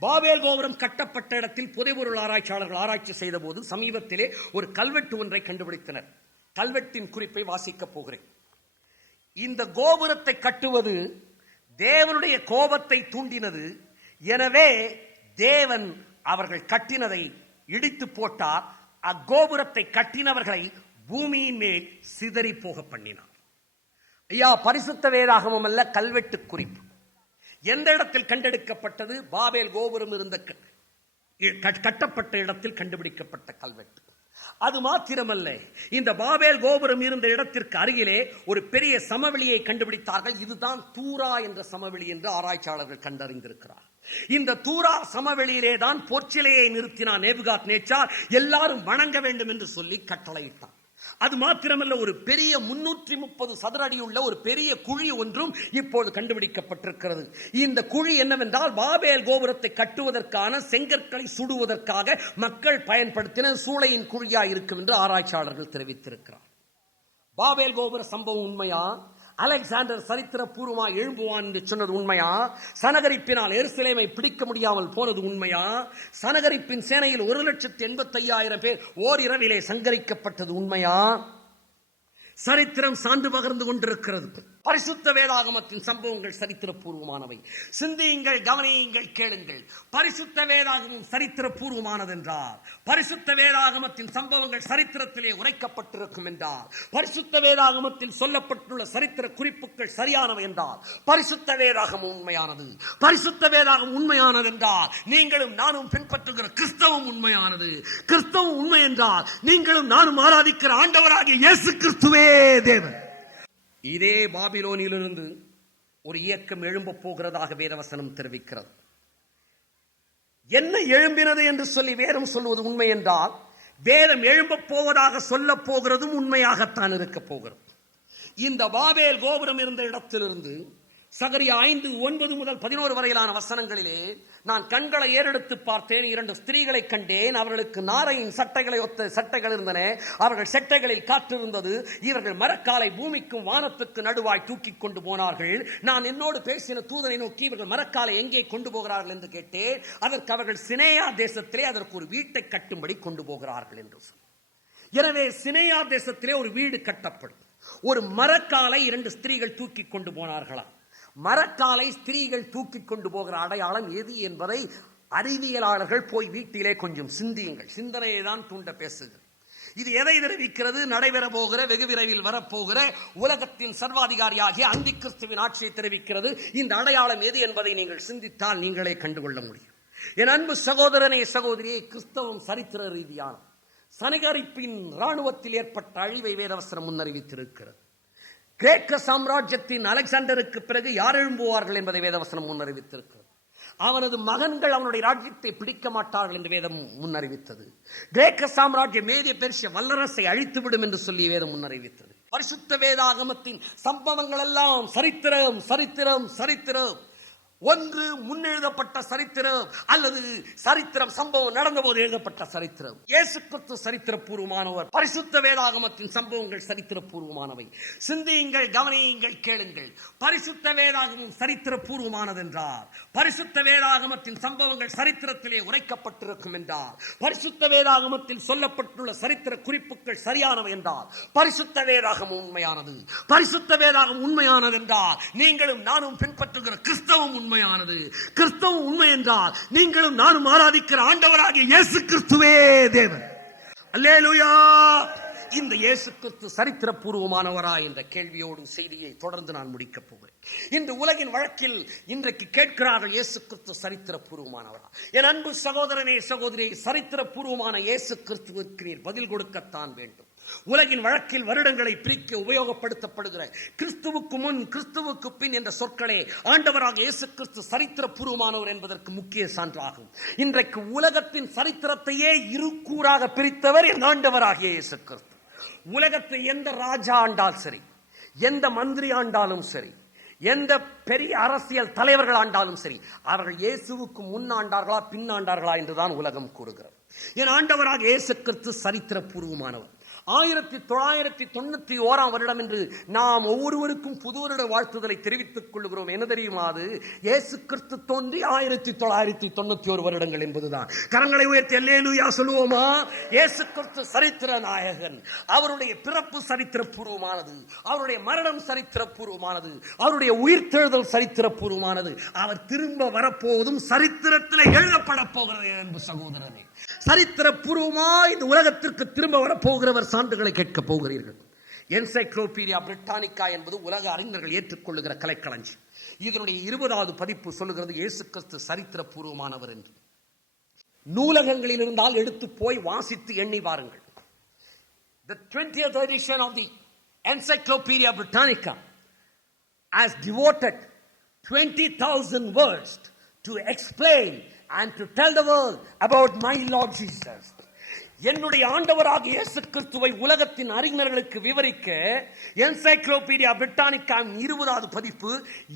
பாபேல் கோபுரம் கட்டப்பட்ட இடத்தில் புதைபொருள் ஆராய்ச்சியாளர்கள் ஆராய்ச்சி செய்த போது சமீபத்திலே ஒரு கல்வெட்டு ஒன்றை கண்டுபிடித்தனர். கல்வெட்டின் குறிப்பை வாசிக்கப் போகிறேன். இந்த கோபுரத்தை கட்டுவது தேவனுடைய கோபத்தை தூண்டினது. எனவே தேவன் அவர்கள் கட்டினதை இடித்து போட்டார். அக்கோபுரத்தை கட்டினவர்களை பூமியின் மேல் சிதறி போக பண்ணினார். ஐயா, பரிசுத்த வேதாகமம் அல்ல, கல்வெட்டு குறிப்பு. எந்த இடத்தில் கண்டெடுக்கப்பட்டது? பாபேல் கோபுரம் இருந்த கட்டப்பட்ட இடத்தில் கண்டுபிடிக்கப்பட்ட கல்வெட்டு. அது மாத்திரமல்ல, இந்த பாபேல் கோபுரம் இருந்த இடத்திற்கு அருகிலே ஒரு பெரிய சமவெளியை கண்டுபிடித்தார்கள். இதுதான் தூரா என்ற சமவெளி என்று ஆராய்ச்சியாளர்கள் கண்டறிந்திருக்கிறார். இந்த தூரா சமவெளியிலே தான் பொற்சிலையை நிறுத்தினான் நேபுகாத்நேச்சார். எல்லாரும் வணங்க வேண்டும் என்று சொல்லி கட்டளையிட்டான். அது மாத்திரமல்ல, ஒரு பெரிய 330 சதுர அடி உள்ள ஒரு பெரிய குழி ஒன்றும் இப்போது கண்டுபிடிக்கப்பட்டிருக்கிறது. இந்த குழி என்னவென்றால், பாபேல் கோபுரத்தை கட்டுவதற்கான செங்கற்களை சுடுவதற்காக மக்கள் பயன்படுத்தின சூளையின் குழியா இருக்கும் என்று ஆராய்ச்சியாளர்கள் தெரிவித்திருக்கிறார். பாபேல் கோபுர சம்பவம் உண்மையா? அலெக்சாண்டர் சரித்திர பூர்வமா எழும்புவான் என்று சொன்னது உண்மையா? சனகரிப்பினால் எருசலேமை பிடிக்க முடியாமல் போனது உண்மையா? சனகரிப்பின் சேனையில் 1,85,000 பேர் ஓரிரவிலே சங்கரிக்கப்பட்டது உண்மையா? சரித்திரம் சான்று பகர்ந்து கொண்டிருக்கிறது. பரிசுத்த வேதாகமத்தின் சம்பவங்கள் சரித்திர பூர்வமானவை. சிந்தியுங்கள், கவனியுங்கள், கேளுங்கள். பரிசுத்த வேதாகமம் சரித்திர பூர்வமானது என்றார், பரிசுத்த வேதாகமத்தின் சம்பவங்கள் சரித்திரத்திலே உரைக்கப்பட்டிருக்கும் என்றார், பரிசுத்த வேதாகமத்தில் சொல்லப்பட்டுள்ள சரித்திர குறிப்புகள் சரியானவை என்றார், பரிசுத்த வேதாகமம் உண்மையானது. பரிசுத்த வேதாகமம் உண்மையானது என்றால் நீங்களும் நானும் பின்பற்றுகிற கிறிஸ்தவம் உண்மையானது. கிறிஸ்தவம் உண்மை என்றால் நீங்களும் நானும் ஆராதிக்கிற ஆண்டவராகிய இயேசு கிறிஸ்துவே தேவன். இதே பாபிலோனிலிருந்து ஒரு இயக்கம் எழும்ப போகிறதாக வேதவசனம் தெரிவிக்கிறது. என்ன எழும்பினது என்று சொல்லி வேதம் சொல்வது உண்மை என்றால், வேதம் எழும்ப போவதாக சொல்ல போகிறதும் உண்மையாகத்தான் இருக்க போகிறது. இந்த பாபேல் கோபுரம் இருந்த இடத்திலிருந்து சகரியா 5:9 முதல் 11 வரையிலான வசனங்களிலே நான் கண்களை ஏறெடுத்து பார்த்தேன். 2 ஸ்திரீகளை கண்டேன். அவர்களுக்கு நாரையின் சட்டைகளை ஒத்த சட்டைகள் இருந்தன. அவர்கள் சட்டைகளில் காற்று இருந்தது. இவர்கள் மரக்காலை பூமிக்கும் வானத்துக்கு நடுவாய் தூக்கி கொண்டு போனார்கள். நான் என்னோடு பேசின தூதனை நோக்கி, இவர்கள் மரக்காலை எங்கே கொண்டு போகிறார்கள் என்று கேட்டேன். அதற்கு அவர்கள் சினேயா தேசத்திலே அதற்கு ஒரு வீட்டை கட்டும்படி கொண்டு போகிறார்கள் என்று சொன்னார். எனவே சினேயா தேசத்திலே ஒரு வீடு கட்டப்படும். ஒரு மரக்காலை 2 ஸ்திரீகள் தூக்கி கொண்டு போனார்களாம். மரக்காலை ஸ்திரீகள் தூக்கி கொண்டு போகிற அடையாளம் எது என்பதை அறிவியலாளர்கள் போய் வீட்டிலே கொஞ்சம் சிந்தியுங்கள். சிந்தனையை தான் தூண்ட பேசுகிறது. இது எதை தெரிவிக்கிறது? நடைபெற போகிற, வெகு விரைவில் வரப்போகிற உலகத்தின் சர்வாதிகாரியாகிய அந்தி கிறிஸ்துவின் ஆட்சியை தெரிவிக்கிறது. இந்த அடையாளம் எது என்பதை நீங்கள் சிந்தித்தால் நீங்களே கண்டுகொள்ள முடியும். என் அன்பு சகோதரனே, சகோதரியே, கிறிஸ்தவம் சரித்திர ரீதியான சனகரிப்பின் இராணுவத்தில் ஏற்பட்ட அழிவை வேதவசனம் முன்னறிவித்திருக்கிறது. கிரேக்க சாம்ராஜ்யத்தின் அலெக்சாண்டருக்கு பிறகு யார் எழும்புவார்கள் என்பதை வேதவசனம் முன்னறிவித்திருக்கிறது. அவனது மகன்கள் அவனுடைய ராஜ்யத்தை பிடிக்க மாட்டார்கள் என்று வேதம் முன்னறிவித்தது. கிரேக்க சாம்ராஜ்யம் மேதிய பெர்சிய வல்லரசை அழித்துவிடும் என்று சொல்லி வேதம் முன்னறிவித்தது. பரிசுத்த வேதாகமத்தின் சம்பவங்கள் எல்லாம் சரித்திரம், சரித்திரம், சரித்திரம். ஒன்று முன்னெழுதப்பட்ட சரித்திரம், அல்லது சரித்திரம் சம்பவம் நடந்த போது எழுதப்பட்ட சரித்திரம். இயேசு கிறிஸ்து சரித்திர பூர்வமானவர். பரிசுத்த வேதாகமத்தின் சம்பவங்கள் சரித்திர பூர்வமானவை. சிந்தியுங்கள், கவனியுங்கள், கேளுங்கள். பரிசுத்த வேதாகமம் சரித்திர பூர்வமானது என்றார், பரிசுத்த வேதாகமத்தின் சம்பவங்கள் சரித்திரத்திலே உரைக்கப்பட்டிருக்கும் என்றார், பரிசுத்த வேதாகமத்தில் சொல்லப்பட்டுள்ள சரித்திர குறிப்புகள் சரியானவை என்றார், பரிசுத்த வேதாகமம் உண்மையானது. பரிசுத்த வேதாகமம் உண்மையானது என்றால் நீங்களும் நானும் பின்பற்றுகிற கிறிஸ்தவம் உண்மையானது. கிறிஸ்தவம் உண்மை என்றால் நீங்களும் நானும் ஆராதிக்கிற ஆண்டவராகிய இயேசு கிறிஸ்துவே தேவன். அல்லேலூயா. இந்த இயேசு கிறிஸ்து சரித்திர பூர்வமானவரா என்ற கேள்வியோடு செய்தியை தொடர்ந்து நான் முடிக்கப் போகிறேன். இந்த உலகின் வழக்கில் இன்றைக்கு கேட்கிறார்கள், இயேசு கிறிஸ்து சரித்திர பூர்வமானவரா? என் அன்பு சகோதரனே, சகோதரியே, சரித்திர பூர்வமான இயேசு கிறிஸ்துவுக்கு நீர் பதில் கொடுக்கத்தான் வேண்டும். உலகின் வழக்கில் வருடங்களை பிரிக்க உபயோகப்படுத்தப்படுகிற கிறிஸ்துவுக்கு முன் கிறிஸ்துவுக்கு பின் என்ற சொற்களே ஆண்டவராக இயேசு கிறிஸ்து சரித்திர பூர்வமானவர் என்பதற்கு முக்கிய சான்றாகும். இன்றைக்கு உலகத்தின் சரித்திரத்தையே இரு கூறாக பிரித்தவர் என் ஆண்டவராகிய இயேசு கிறிஸ்து. உலகத்தை எந்த ராஜா ஆண்டாலும் சரி, எந்த மந்திரி ஆண்டாலும் சரி, எந்த பெரிய அரசியல் தலைவர்கள் ஆண்டாலும் சரி, அவர்கள் இயேசுவுக்கு முன்னாண்டார்களா பின்னாண்டார்களா என்றுதான் உலகம் கூறுகிறது. என் ஆண்டவராக இயேசு கிறிஸ்து சரித்திர பூர்வமானவர். 1991 வருடம் என்று நாம் ஒவ்வொருவருக்கும் புது வருட வாழ்த்துதலை தெரிவித்துக் கொள்கிறோம். என்ன தெரியுமா? அது இயேசு கிறிஸ்து தோன்றி 1991 வருடங்கள் என்பதுதான். கரங்களை உயர்த்தி அல்லேலூயா சொல்லுவோமா? இயேசு கிறிஸ்து சரித்திர நாயகன். அவருடைய பிறப்பு சரித்திர பூர்வமானது, அவருடைய மரணம் சரித்திர பூர்வமானது, அவருடைய உயிர்த்தெழுதல் சரித்திர பூர்வமானது. அவர் திரும்ப வரப்போவதும் சரித்திரத்தில் எழுதப்பட போகிறது. அன்பு சகோதரனே, சரித்திர பூர்வமா இந்த உலகத்திற்கு திரும்ப வரப்போகிறவர் சான்றுகளை கேட்க போகிறீர்கள். என்சைக்ளோபீடியா பிரிட்டானிக்கா என்பது உலக அறிஞர்கள் ஏற்றுக்கொள்ளுகிற கலைக்களஞ்சியம். இதனுடைய 20வது பதிப்பு சொல்லுகிறது இயேசு கிறிஸ்து சரித்திரபூர்வமானவர் என்று. நூலகங்களில் இருந்தால் எடுத்து போய் வாசித்து எண்ணி பாருங்கள். The 20th edition of the Encyclopedia Britannica has devoted 20,000 words to explain and to tell the world about my Lord Jesus. என்னுடைய ஆண்டவராக இயேசு கிறிஸ்துவை உலகத்தின் அறிஞர்களுக்கு விவரிக்க என்சைக்ளோபீடியா பிரிட்டானிக்காவின் 20வது பதிப்பு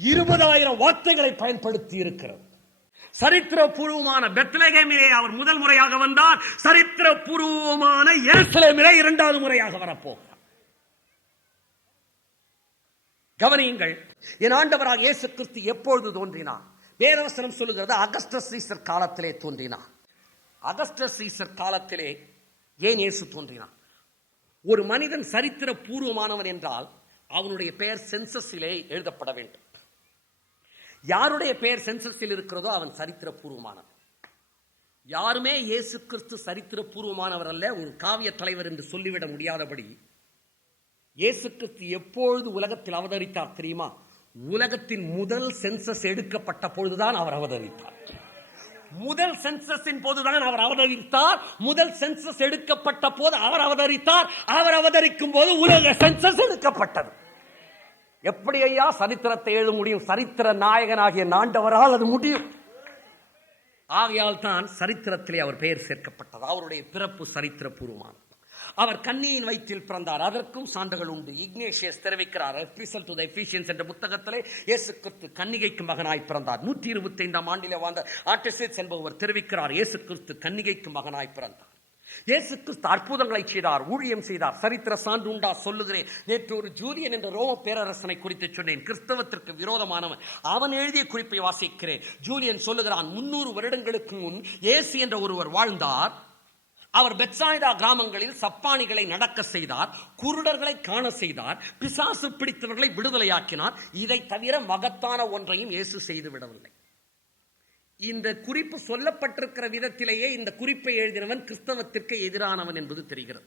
20,000 வார்த்தைகளை பயன்படுத்தி இருக்கிறது. சரித்திரபூர்வமான பெத்லகேமிலே அவர் முதல் முறையாக வந்தார். சரித்திரபூர்வமான எருசலேமிலே 2வது முறையாக வரப்போகிறார். கவனியுங்கள், என் ஆண்டவராக இயேசு கிறிஸ்து எப்பொழுது தோன்றினார்? வேதவசனம் சொல்லுகிறது அகஸ்டஸ் சீசர் காலத்திலே தோன்றினார். அகஸ்டஸ் சீசர் காலத்திலே ஏன் இயேசு தோன்றினார்? ஒரு மனிதன் சரித்திர பூர்வமானவன் என்றால் அவனுடைய பெயர் சென்சஸிலே எழுதப்பட வேண்டும். யாருடைய பெயர் சென்சஸில் இருக்கிறதோ அவன் சரித்திர பூர்வமானவன். யாருமே இயேசு கிறிஸ்து சரித்திர பூர்வமானவர் அல்ல, ஒரு காவிய தலைவர் என்று சொல்லிவிட முடியாதபடி இயேசு கிறிஸ்து எப்பொழுது உலகத்தில் அவதரித்தார் தெரியுமா? உலகத்தின் முதல் சென்சஸ் எடுக்கப்பட்ட பொழுதுதான் அவர் அவதரித்தார். முதல் சென்சஸின் போதுதான் அவர் அவதரித்தார். முதல் சென்சஸ் எடுக்கப்பட்ட போது அவர் அவதரித்தார். அவர் அவதரிக்கும் போது உலக சென்சஸ் எடுக்கப்பட்டது. எப்படி ஐயா சரித்திரத்தை எழுத முடியும்? சரித்திர நாயகனாகிய ஆண்டவரால் அது முடியும். ஆகையால் தான் சரித்திரத்திலே அவர் பெயர் சேர்க்கப்பட்டது. அவருடைய பிறப்பு சரித்திரபூர்வமானது. அவர் கன்னியின் வயிற்றில் பிறந்தார். அதற்கும் சான்றுகள் உண்டு. இக்னேஷியஸ் தெரிவிக்கிறார், எபிஸ்டல் டு தி எபிசியன்ஸ் என்ற புத்தகத்திலே இயேசு கிறிஸ்து கன்னிகைக்கு மகனாய் பிறந்தார். 125ஆம் ஆண்டிலே வாழ்ந்த ஆர்டெசிஸ் என்பவர் தெரிவிக்கிறார், இயேசு கிறிஸ்து கன்னிகைக்கு மகனாய் பிறந்தார். இயேசு கிறிஸ்து அற்புதங்களை செய்தார், ஊழியம் செய்தார். சரித்திர சான்று உண்டா? சொல்லுகிறேன். நேற்று ஒரு ஜூலியன் என்ற ரோம பேரரசனை குறித்து சொன்னேன், கிறிஸ்தவத்திற்கு விரோதமானவன். அவன் எழுதிய குறிப்பை வாசிக்கிறேன். ஜூலியன் சொல்லுகிறான், 300 வருடங்களுக்கு முன் இயேசு என்ற ஒருவர் வாழ்ந்தார். அவர் பெத்சாய்தா கிராமங்களில் சப்பானிகளை நடக்க செய்தார், குருடர்களை காண செய்தார், பிசாசு பிடித்தவர்களை விடுதலையாக்கினார். இதை தவிர மகத்தான ஒன்றையும் இயேசு செய்து விடவில்லை. இந்த குறிப்பு சொல்லப்பட்டிருக்கிற விதத்திலேயே இந்த குறிப்பை எழுதினவன் கிறிஸ்தவத்திற்கு எதிரானவன் என்பது தெரிகிறது.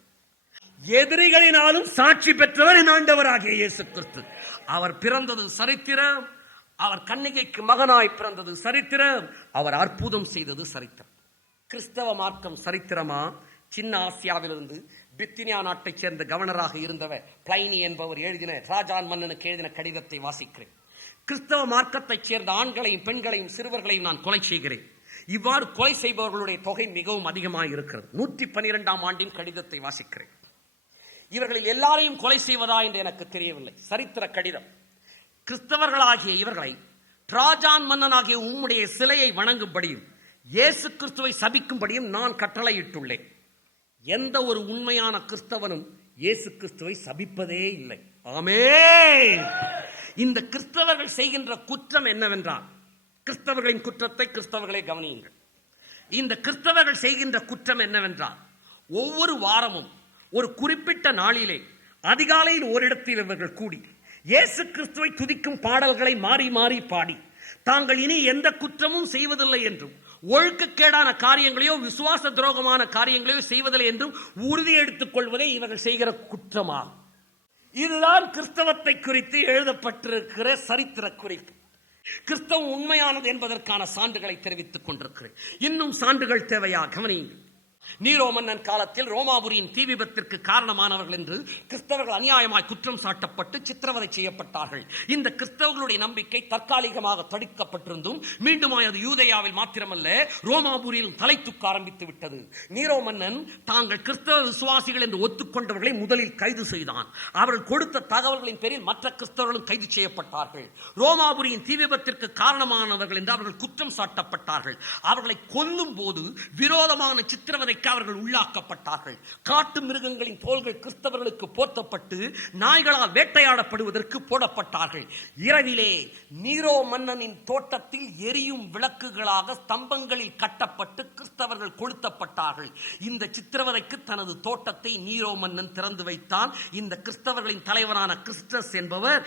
எதிரிகளினாலும் சாட்சி பெற்றவர் என் ஆண்டவராகிய இயேசு கிறிஸ்து. அவர் பிறந்தது சரித்திரம். அவர் கன்னிகைக்கு மகனாய் பிறந்தது சரித்திரம். அவர் அற்புதம் செய்தது சரித்திரம். கிறிஸ்தவ மார்க்கம் சரித்திரமா? சின்ன ஆசியாவிலிருந்து பித்தினியா நாட்டைச் சேர்ந்த கவர்னராக இருந்தவர் பிளைனி என்பவர் எழுதின ராஜான் மன்னனுக்கு எழுதின கடிதத்தை வாசிக்கிறேன். கிறிஸ்தவ மார்க்கத்தைச் சேர்ந்த ஆண்களையும் பெண்களையும் சிறுவர்களையும் நான் கொலை செய்கிறேன். இவ்வாறு கொலை செய்பவர்களுடைய தொகை மிகவும் அதிகமாக இருக்கிறது. 112ஆம் ஆண்டின் கடிதத்தை வாசிக்கிறேன். இவர்களில் எல்லாரையும் கொலை செய்வதா என்று எனக்கு தெரியவில்லை. சரித்திர கடிதம். கிறிஸ்தவர்களாகிய இவர்களை ராஜான் மன்னனாகிய உம்முடைய சிலையை வணங்கும்படியும் இயேசு கிறிஸ்துவை சபிக்கும்படியும் நான் கட்டளையிட்டுள்ளேன். எந்த ஒரு உண்மையான கிறிஸ்தவனும் இயேசு கிறிஸ்துவை சபிப்பதே இல்லை. ஆமென். இந்த கிறிஸ்தவர்கள் செய்கின்ற குற்றம் என்னவென்றால், கிறிஸ்தவர்களின் குற்றத்தை கிறிஸ்தவர்களை கவனியுங்கள். இந்த கிறிஸ்தவர்கள் செய்கின்ற குற்றம் என்னவென்றால், ஒவ்வொரு வாரமும் ஒரு குறிப்பிட்ட நாளிலே அதிகாலையில் ஓரிடத்தில் இவர்கள் கூடி இயேசு கிறிஸ்துவை துதிக்கும் பாடல்களை மாறி மாறி பாடி தாங்கள் இனி எந்த குற்றமும் செய்வதில்லை என்றும் ஒழுக்கக்கேடான காரியங்களையோ விசுவாச துரோகமான காரியங்களையோ செய்வதில்லை என்றும் உறுதி எடுத்துக் கொள்வதே இவர்கள் செய்கிற குற்றமாகும். இதுதான் கிறிஸ்தவத்தை குறித்து எழுதப்பட்டிருக்கிற சரித்திர குறிப்பு. கிறிஸ்தவம் உண்மையானது என்பதற்கான சான்றுகளை தெரிவித்துக் கொண்டிருக்கிறேன். இன்னும் சான்றுகள் தேவையா? கவனியுங்கள். நீரோ மன்னன் காலத்தில் ரோமாபுரியின் தீ விபத்திற்கு காரணமானவர்கள் என்று கிறிஸ்தவர்கள் அநியாயமாய் குற்றம் சாட்டப்பட்டு சித்திரவதை செய்யப்பட்டார்கள். இந்த கிறிஸ்தவர்களுடைய நம்பிக்கை தற்காலிகமாக தடுக்கப்பட்டிருந்தும் மீண்டும் அது யூதேயாவில் மாத்திரமல்ல ரோமாபுரியிலும் தலை தூக்க ஆரம்பித்து விட்டது. நீரோ மன்னன் தாங்கள் கிறிஸ்தவ விசுவாசிகள் என்று ஒத்துக்கொண்டவர்களை முதலில் கைது செய்தான். அவர்கள் கொடுத்த தகவல்களின் பேரில் மற்ற கிறிஸ்தவர்களும் கைது செய்யப்பட்டார்கள். ரோமாபுரியின் தீ விபத்திற்கு காரணமானவர்கள் என்று அவர்கள் குற்றம் சாட்டப்பட்டார்கள். அவர்களை கொல்லும் போது விரோதமான சித்திரவதை அவர்கள் உள்ளாக்கப்பட்டார்கள். காட்டு மிருகங்களின் தோள்கள் கிறிஸ்தவர்களுக்கு போர்த்தப்பட்டு நாய்களால் வேட்டையாடப்படுவதற்கு போடப்பட்டார்கள். இரவிலே நீரோ மன்னனின் தோட்டத்தில் எரியும் விளக்குகளாக ஸ்தம்பங்களில் கட்டப்பட்டு கிறிஸ்தவர்கள் கொளுத்தப்பட்டார்கள். இந்த சித்திரவதைக்கு தனது தோட்டத்தை நீரோ மன்னன் திறந்து வைத்தான். இந்த கிறிஸ்தவர்களின் தலைவரான கிறிஸ்டஸ் என்பவர்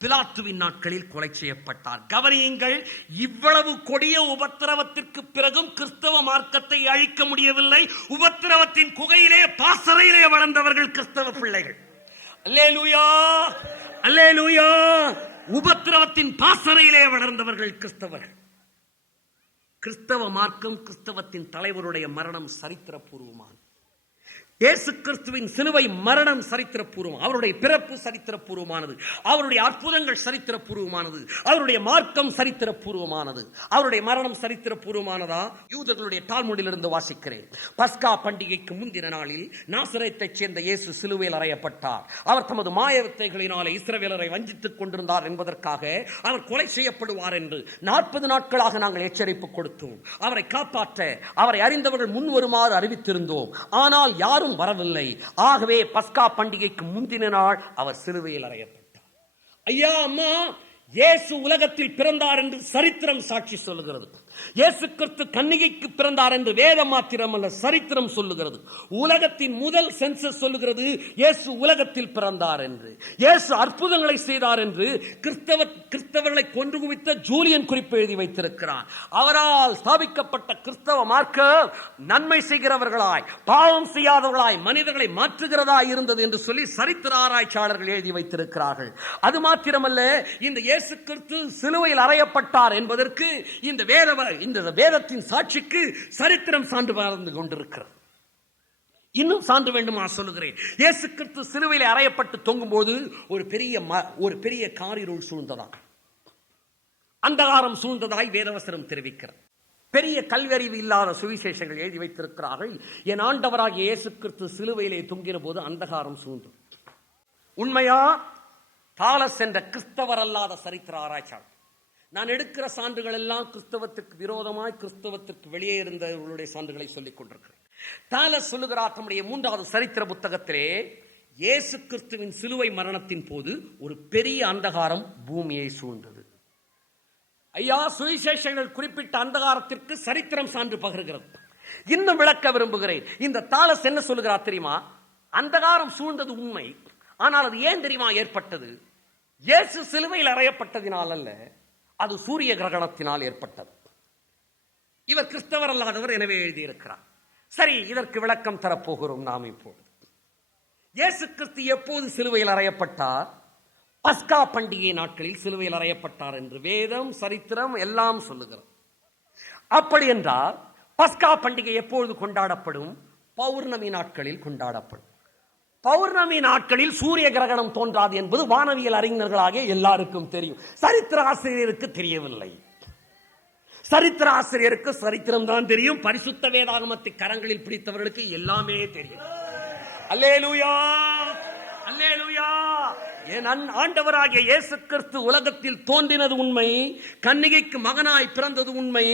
பிலாத்துவின் நாட்களில் கொலை செய்யப்பட்டார். கவனியுங்கள், இவ்வளவு கொடிய உபத்திரவத்திற்கு பிறகும் கிறிஸ்தவ மார்க்கத்தை அழிக்க முடியவில்லை. உபத்திரவத்தின் குகையிலே பாசறையிலே வளர்ந்தவர்கள் கிறிஸ்தவ பிள்ளைகள். அல்லேலூயா, அல்லேலூயா. உபத்திரவத்தின் பாசறையிலே வளர்ந்தவர்கள் கிறிஸ்தவர்கள். கிறிஸ்தவ மார்க்கம், கிறிஸ்தவத்தின் தலைவருடைய மரணம் சரித்திரபூர்வமானது. இயேசு கிறிஸ்துவின் சிலுவை மரணம் சரித்திரபூர்வம். அவருடைய பிறப்பு சரித்திரபூர்வமானது. அவருடைய அற்புதங்கள் சரித்திரபூர்வமானது. அவருடைய மார்க்கம் சரித்திரபூர்வமானது. அவருடைய மரணம் சரித்திரபூர்வமானதா? யூதர்களுடைய டால்முடிலிருந்து வாசிக்கிறேன். பஸ்கா பண்டிகைக்கு முந்தின நாளில் நாசரேத்தைச் சேர்ந்த இயேசு சிலுவையில் அறையப்பட்டார். அவர் தமது மாய வித்தைகளினாலே இஸ்ரவேலரை வஞ்சித்துக் கொண்டிருந்தார் என்பதற்காக அவர் கொலை செய்யப்படுவார் என்று 40 நாட்களாக நாங்கள் எச்சரிப்பு கொடுத்தோம். அவரை காப்பாற்ற அவரை அறிந்தவர்கள் முன் வருமாறு அறிவித்திருந்தோம். ஆனால் யாரும் வரவில்லை. ஆகவே பஸ்கா பண்டிகைக்கு முந்தின நாள் அவர் சிலுவையில் அறையப்பட்டார். ஐயா, அம்மா, இயேசு உலகத்தில் பிறந்தார் என்று சரித்திரம் சாட்சி சொல்லுகிறது. இயேசு கிறிஸ்து கன்னிகைக்கு பிறந்தார் என்று வேதம் மாத்திரம் அல்ல, சரித்திரம் சொல்லுகிறது. உலகத்தின் முதல் சென்சஸ் சொல்லுகிறது இயேசு உலகத்தில் பிறந்தார் என்று. இயேசு அற்புதங்களை செய்தார் என்று கிறிஸ்தவர்களை கொன்று குவித்த ஜூலியன் குறிப்பு எழுதி வைத்திருக்கிறார். அவரால் ஸ்தாபிக்கப்பட்ட கிறிஸ்தவ மார்க்கம் நன்மை செய்கிறவர்களாய், பாவம் செய்யாதவர்களாய், மனிதர்களை மாற்றுகிறதாய் இருந்தது என்று சொல்லி சரித்திர ஆராய்ச்சியாளர்கள் எழுதி வைத்திருக்கிறார்கள். அது மாத்திரமல்ல, இந்த இயேசு கிறிஸ்து சிலுவையில் அறையப்பட்டார் என்பதற்கு இந்த வேதத்தின் சாட்சிக்கு சரித்திரம் சான்று வாழ்ந்து கொண்டிருக்கிறது. இன்னும் சான்று வேண்டுமா சொல்லுகிறேன். இயேசு கிறிஸ்து சிலுவையில் அறையப்பட்டு தொங்கும் போது ஒரு பெரிய காரிருள் சூழ்ந்ததாய், அந்தகாரம் சூழ்ந்ததாய் வேதவசனம் தெரிவிக்கிறது. பெரிய கல்வியறிவு இல்லாத சுவிசேஷங்கள் எழுதி வைத்திருக்கிறார்கள். என் ஆண்டவராகிய இயேசு கிறிஸ்து சிலுவையிலே தொங்கின போது அந்தகாரம் சூழ்ந்தது. உண்மையா? தாலஸ் என்ற கிறிஸ்தவர் அல்லாத சரித்திர ஆராய்ச்சியாளர். நான் எடுக்கிற சான்றுகள் எல்லாம் கிறிஸ்தவத்துக்கு விரோதமாய், கிறிஸ்தவத்துக்கு வெளியே இருந்தவர்களுடைய சான்றுகளை சொல்லிக் கொண்டிருக்கிறேன். தாலஸ் சொல்லுகிறார் தம்முடைய 3வது சரித்திர புத்தகத்திலே, இயேசு கிறிஸ்துவின் சிலுவை மரணத்தின் போது ஒரு பெரிய அந்தகாரம் பூமியை சூழ்ந்தது. ஐயா, சுவிசேஷங்கள் குறிப்பிட்ட அந்தகாரத்திற்கு சரித்திரம் சான்று பகிர்கிறது. இன்னும் விளக்க விரும்புகிறேன். இந்த தாலஸ் என்ன சொல்லுகிறார் தெரியுமா? அந்தகாரம் சூழ்ந்தது உண்மை. ஆனால் அது ஏன் தெரியுமா ஏற்பட்டது? இயேசு சிலுவையில் அறையப்பட்டதினால் அல்ல, அது சூரிய கிரகணத்தினால் ஏற்பட்டது. இவர் கிறிஸ்தவர் அல்லாதவர், எனவே எழுதியிருக்கிறார். சரி, இதற்கு விளக்கம் தரப்போகிறோம் நாம் இப்போது. இயேசு கிறிஸ்து எப்போது சிலுவையில் அறையப்பட்டார்? பஸ்கா பண்டிகை நாட்களில் சிலுவையில் அறையப்பட்டார் என்று வேதம், சரித்திரம் எல்லாம் சொல்லுகிறது. அப்படி என்றால் பஸ்கா பண்டிகை எப்பொழுது கொண்டாடப்படும்? பௌர்ணமி நாட்களில் கொண்டாடப்படும். பௌர்ணமி நாட்களில் சூரிய கிரகணம் தோன்றாது என்பது வானவியல் அறிஞர்களாகிய எல்லாருக்கும் தெரியும். சரித்திர ஆசிரியருக்கு தெரியவில்லை. சரித்திர ஆசிரியருக்கு சரித்திரம் தான் தெரியும். பரிசுத்த வேதாகமத்தை கரங்களில் பிடித்தவர்களுக்கு எல்லாமே தெரியும். அல்லேலூயா, அல்லேலூயா. என் ஆண்டவராகிய இயேசு கிறிஸ்து உலகத்தில் தோன்றினது உண்மை, கன்னிகைக்கு மகனாய் பிறந்தது உண்மை,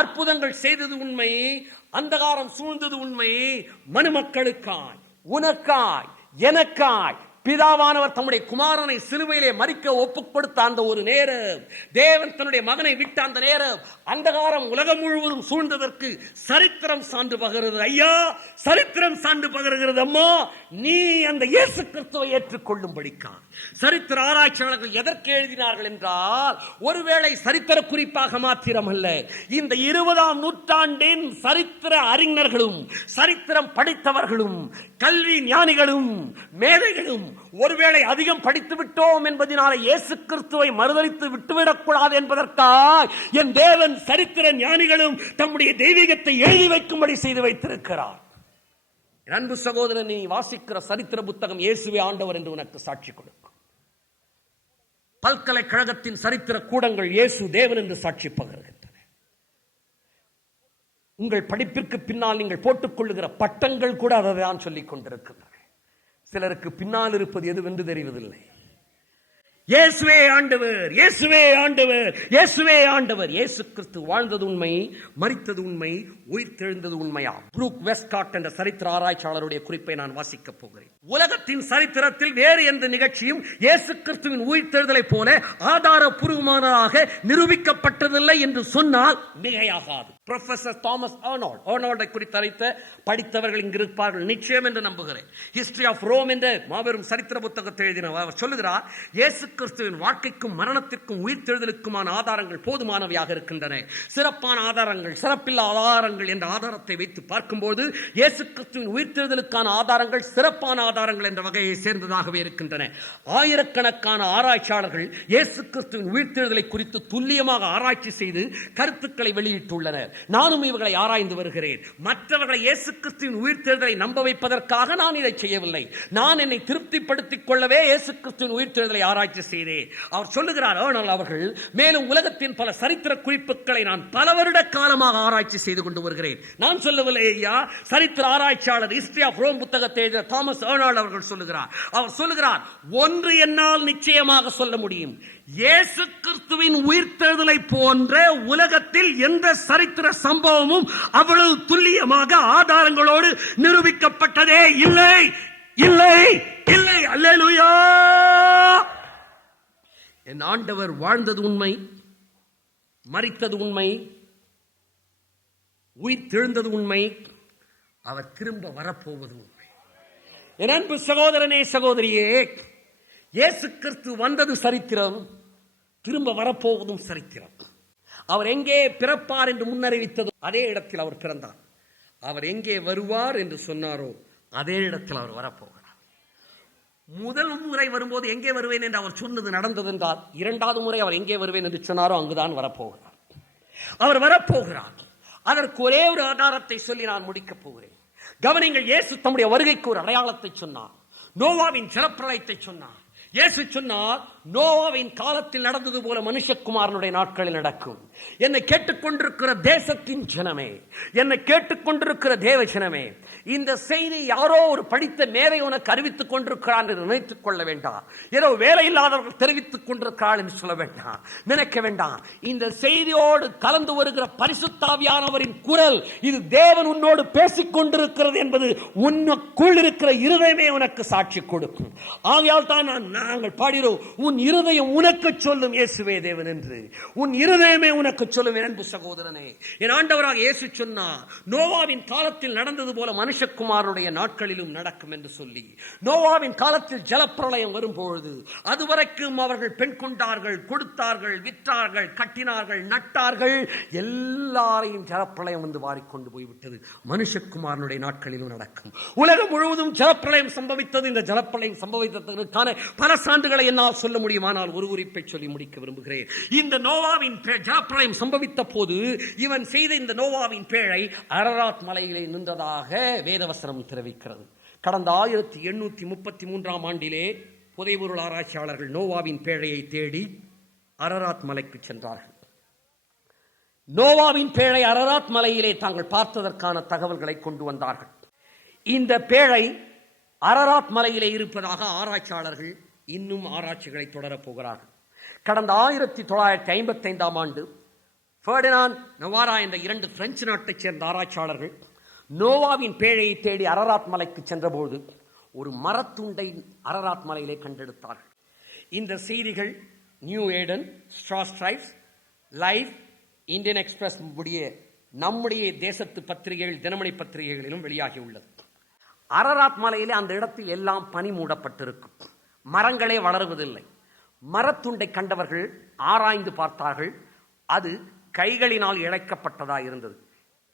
அற்புதங்கள் செய்தது உண்மை, அந்தகாரம் சூழ்ந்தது உண்மை. மனுமக்களுக்காய், உனக்காய், எனக்காய் பிதாவானவர் தம்முடைய குமாரனை சிலுவையிலே மரிக்க ஒப்புக் கொடுத்த அந்த ஒரு நேரம், தேவன் தன்னுடைய மகனை விட்ட அந்த நேரம், அந்தகாரம் உலகம் முழுவதும் சூழ்ந்ததற்கு சரித்திரம் சான்று பகருகிறது. ஐயா, சரித்திரம் சான்று பகருகிறது. அம்மா, நீ அந்த இயேசு கிறிஸ்துவை ஏற்றுக்கொள்ளும்படிக்கா. சரித்திர ஆராய்ச்சியாளர்கள் எதற்கு எழுதினார்கள் என்றால், ஒருவேளை சரித்திர குறிப்பாக மாத்திரமல்ல, இந்த 20ஆம் நூற்றாண்டின் சரித்திர அறிஞர்களும், சரித்திரம் படித்தவர்களும், கல்வி ஞானிகளும், மேதைகளும் ஒருவேளை அதிகம் படித்து விட்டோம் என்பதனால இயேசு கிறிஸ்துவை மறுதலித்து விட்டுவிடக்கூடாது என்பதற்காக என் தேவன் சரித்திர ஞானிகளும் தம்முடைய தெய்வீகத்தை எழுதி வைக்கும்படி செய்து வைத்திருக்கிறார். அன்பு சகோதரன், நீ வாசிக்கிற சரித்திர புத்தகம் இயேசுவே ஆண்டவர் என்று உனக்கு சாட்சி கொடுக்கும். பல்கலைக்கழகத்தின் சரித்திர கூடங்கள் இயேசு தேவன் என்று சாட்சி பகர்கின்றன. உங்கள் படிப்பிற்கு பின்னால் நீங்கள் போட்டுக் கொள்ளுகிற பட்டங்கள் கூட அதை தான் சொல்லிக் கொண்டிருக்கின்றன. சிலருக்கு பின்னால் இருப்பது எதுவென்று தெரிவதில்லை. இயேசுவே ஆண்டவர், இயேசுவே ஆண்டவர், இயேசுவே ஆண்டவர். இயேசு கிறிஸ்து வாழ்ந்தது உண்மை, மரித்தது உண்மை, உயிர்த்தெழுந்தது உண்மையா? புரூக் வெஸ்ட்காட் என்ற சரித்திர ஆராய்ச்சியாளருடைய குறிப்பை நான் வாசிக்கப் போகிறேன். உலகத்தின் சரித்திரத்தில் வேறு எந்த நிகழ்ச்சியும் இயேசு கிறிஸ்துவின் உயிர்த்தெழுதலை போல ஆதாரபூர்வமானதாக நிரூபிக்கப்பட்டதில்லை என்று சொன்னால் மிகையாகாது. புரொஃபசர் தாமஸ் ஆர்னால்டை குறித்து படித்தவர்கள் இங்கு இருப்பார்கள் நிச்சயம் என்று நம்புகிறேன். ஹிஸ்டரி ஆஃப் ரோம் என்ற மாபெரும் சரித்திர புத்தகத்தை எழுதினார். அவர் சொல்லுகிறார், இயேசு கிறிஸ்துவின் வாழ்க்கைக்கும் மரணத்திற்கும் உயிர்த்தெழுதலுக்குமான ஆதாரங்கள் போதுமானவையாக இருக்கின்றன. சிறப்பான ஆதாரங்கள், சிறப்பில்லாத ஆதாரங்கள் என்ற ஆதாரத்தை வைத்து பார்க்கும்போது இயேசு கிறிஸ்துவின் உயிர்த்தெழுதலுக்கான ஆதாரங்கள் சிறப்பான ஆதாரங்கள் என்ற வகையை சேர்ந்ததாகவே இருக்கின்றன. ஆயிரக்கணக்கான ஆராய்ச்சியாளர்கள் இயேசு கிறிஸ்துவின் உயிர்த்தெழுதலை குறித்து துல்லியமாக ஆராய்ச்சி செய்து கருத்துக்களை வெளியிட்டுள்ளனர். நானும் இவர்களை ஆராய்ந்து வருகிறேன். மற்றவர்களை இயேசு கிறிஸ்துவின் உயிர்த்தெழுதலை நம்ப வைப்பதற்காக நான் இதை செய்யவில்லை. நான் என்னை திருப்திப்படுத்திக் கொள்ளவே இயேசு கிறிஸ்துவின் உயிர்த்தெழுதலை ஆராய்ச்சி செய்தேன். அவர் சொல்லுகிறார், ஆனால் அவர்கள் மேலும் உலகத்தின் பல சரித்திர குறிப்புகளை நான் பல வருட காலமாக ஆராய்ச்சி செய்து கொண்டு வருகிறேன். நான் சொல்லவில்லை ஐயா, சரித்திர ஆராய்ச்சியாளர் ஹிஸ்டரி ஆஃப் ரோம் புத்தகத்தை எழுதிய தாமஸ் ஆர்னால்ட் அவர்கள் சொல்லுகிறார். அவர் சொல்லுகிறார், ஒன்று என்னால் நிச்சயமாக சொல்ல முடியும், இயேசு கிறிஸ்துவின் உயிர்த்தெழுதலை போன்ற உலகத்தில் எந்த சரித்திர சம்பவமும் அவ்வளவு துல்லியமாக ஆதாரங்களோடு நிரூபிக்கப்பட்டதே இல்லை, இல்லை, இல்லை. அல்லேலூயா. என் ஆண்டவர் வாழ்ந்தது உண்மை, மரித்தது உண்மை, உயிர்த்தெழுந்தது உண்மை, அவர் திரும்ப வரப்போவது உண்மை. என் அன்பு சகோதரனே, சகோதரியே, இயேசு கிறிஸ்து வந்தது சரித்திரம், திரும்ப வரப்போவதும் சரித்திரம். அவர் எங்கே பிறப்பார் என்று முன்னறிவித்ததோ அதே இடத்தில் அவர் பிறந்தார். அவர் எங்கே வருவார் என்று சொன்னாரோ அதே இடத்தில் அவர் வரப்போகிறார். முதல் முறை வரும்போது எங்கே வருவேன் என்று அவர் சொன்னது நடந்தது என்றால், இரண்டாவது முறை அவர் எங்கே வருவேன் என்று சொன்னாரோ அங்குதான் வரப்போகிறார். அவர் வரப்போகிறார். அதற்கு ஒரே ஒரு ஆதாரத்தை சொல்லி நான் முடிக்கப் போகிறேன். கவனிங்கள், இயேசு தம்முடைய வருகைக்கு ஒரு அடையாளத்தை சொன்னார். நோவாவின் ஜலப்பிரளயத்தை சொன்னார். இயேசு சொன்னார், நோவாவின் காலத்தில் நடந்தது போல மனுஷகுமாரனுடைய நாட்களில் நடக்கும். என்னை கேட்டுக்கொண்டிருக்கிற தேசத்தின் ஜனமே, என்னை கேட்டுக்கொண்டிருக்கிற தேவ ஜனமே, இந்த செய்தி யாரோ ஒரு படித்த மேதை உனக்கு அறிவித்துக் கொண்டிருக்கிறார் என்று நினைத்துக் கொள்ள வேண்டாம். ஏதோ வேலை இல்லாதவர்கள் தெரிவித்துக் கொண்டிருக்கிறார் என்று சொல்ல வேண்டாம், நினைக்க வேண்டாம். இந்த செய்தியோடு கலந்து வருகிற பரிசுத்தாவியானவரின் குரல், இது தேவன் உன்னோடு பேசிக் கொண்டிருக்கிறது என்பது உனக்குள் இருக்கிற இருதயமே உனக்கு சாட்சி கொடுக்கும். ஆகையால் தான் நாங்கள் பாடுகிறோம், உன் இருதயம் உனக்கு சொல்லும் இயேசுவே தேவன் என்று. உன் இருதயமே உனக்கு சொல்லும். என் அன்பு சகோதரனே, என் ஆண்டவராக இயேசு சொன்னார், நோவாவின் காலத்தில் நடந்தது போல மனுஷகுமாரனுடைய நாட்களிலும் நடக்கும் என்று சொல்லி. நோவாவின் காலத்தில் ஜலப்பிரளயம் வரும்பொழுது அதுவரைக்கும் அவர்கள் பெண் கொண்டார்கள், கொடுத்தார்கள், விற்றார்கள், கட்டினார்கள், நட்டார்கள், எல்லாரையும் ஜலப்பிரளயம் வந்து வாரிக்கொண்டு போய்விட்டது. மனுஷகுமாரனுடைய நாட்களிலும் நடக்கும். உலகம் முழுவதும் ஜலப்பிரளயம் சம்பவித்தது. இந்த ஜலப்பிரளயம் சம்பவித்ததற்கான பல சான்றுகளை என்னால் சொல்ல முடியுமானால் ஒரு குறிப்பை சொல்லி முடிக்க விரும்புகிறேன். இந்த நோவாவின் ஜலப்பிரளயம் சம்பவித்த போது இவன் செய்த இந்த நோவாவின் பேழை அரராத் மலையிலே நின்றதாக வேதவசனம் தெரிவிக்கிறது. கடந்த 1833 ஆண்டிலே புதைபொருள் ஆராய்ச்சியாளர்கள் நோவாவின் பேழையை தேடி அரராத் மலைக்கு சென்றார்கள். நோவாவின் பேழை அரராத் மலையிலே தாங்கள் பார்த்ததற்கான தகவல்களை கொண்டு வந்தார்கள். இந்த பேழை அரராத் மலையிலே இருப்பதாக ஆராய்ச்சியாளர்கள் இன்னும் ஆராய்ச்சிகளை தொடரப் போகிறார்கள். கடந்த 1955 ஆண்டு ஃபெர்டினாண்ட் நவாரா என்ற 2 பிரெஞ்சு நாட்டைச் சேர்ந்த ஆராய்ச்சியாளர்கள் நோவாவின் பேழையை தேடி அரராத் மலைக்கு சென்றபோது ஒரு மரத்துண்டை அரராத் மலையிலே கண்டெடுத்தார்கள். இந்த செய்திகள் நியூ ஏடன், stars stripes, life, Indian Express நம்முடைய தேசத்து பத்திரிகைகள், தினமணி பத்திரிகைகளிலும் வெளியாகி உள்ளது. அரராத் மலையிலே அந்த இடத்தில் எல்லாம் பனி மூடப்பட்டிருக்கும், மரங்களே வளருவதில்லை. மரத்துண்டை கண்டவர்கள் ஆராய்ந்து பார்த்தார்கள். அது கைகளினால் இழைக்கப்பட்டதாக இருந்தது,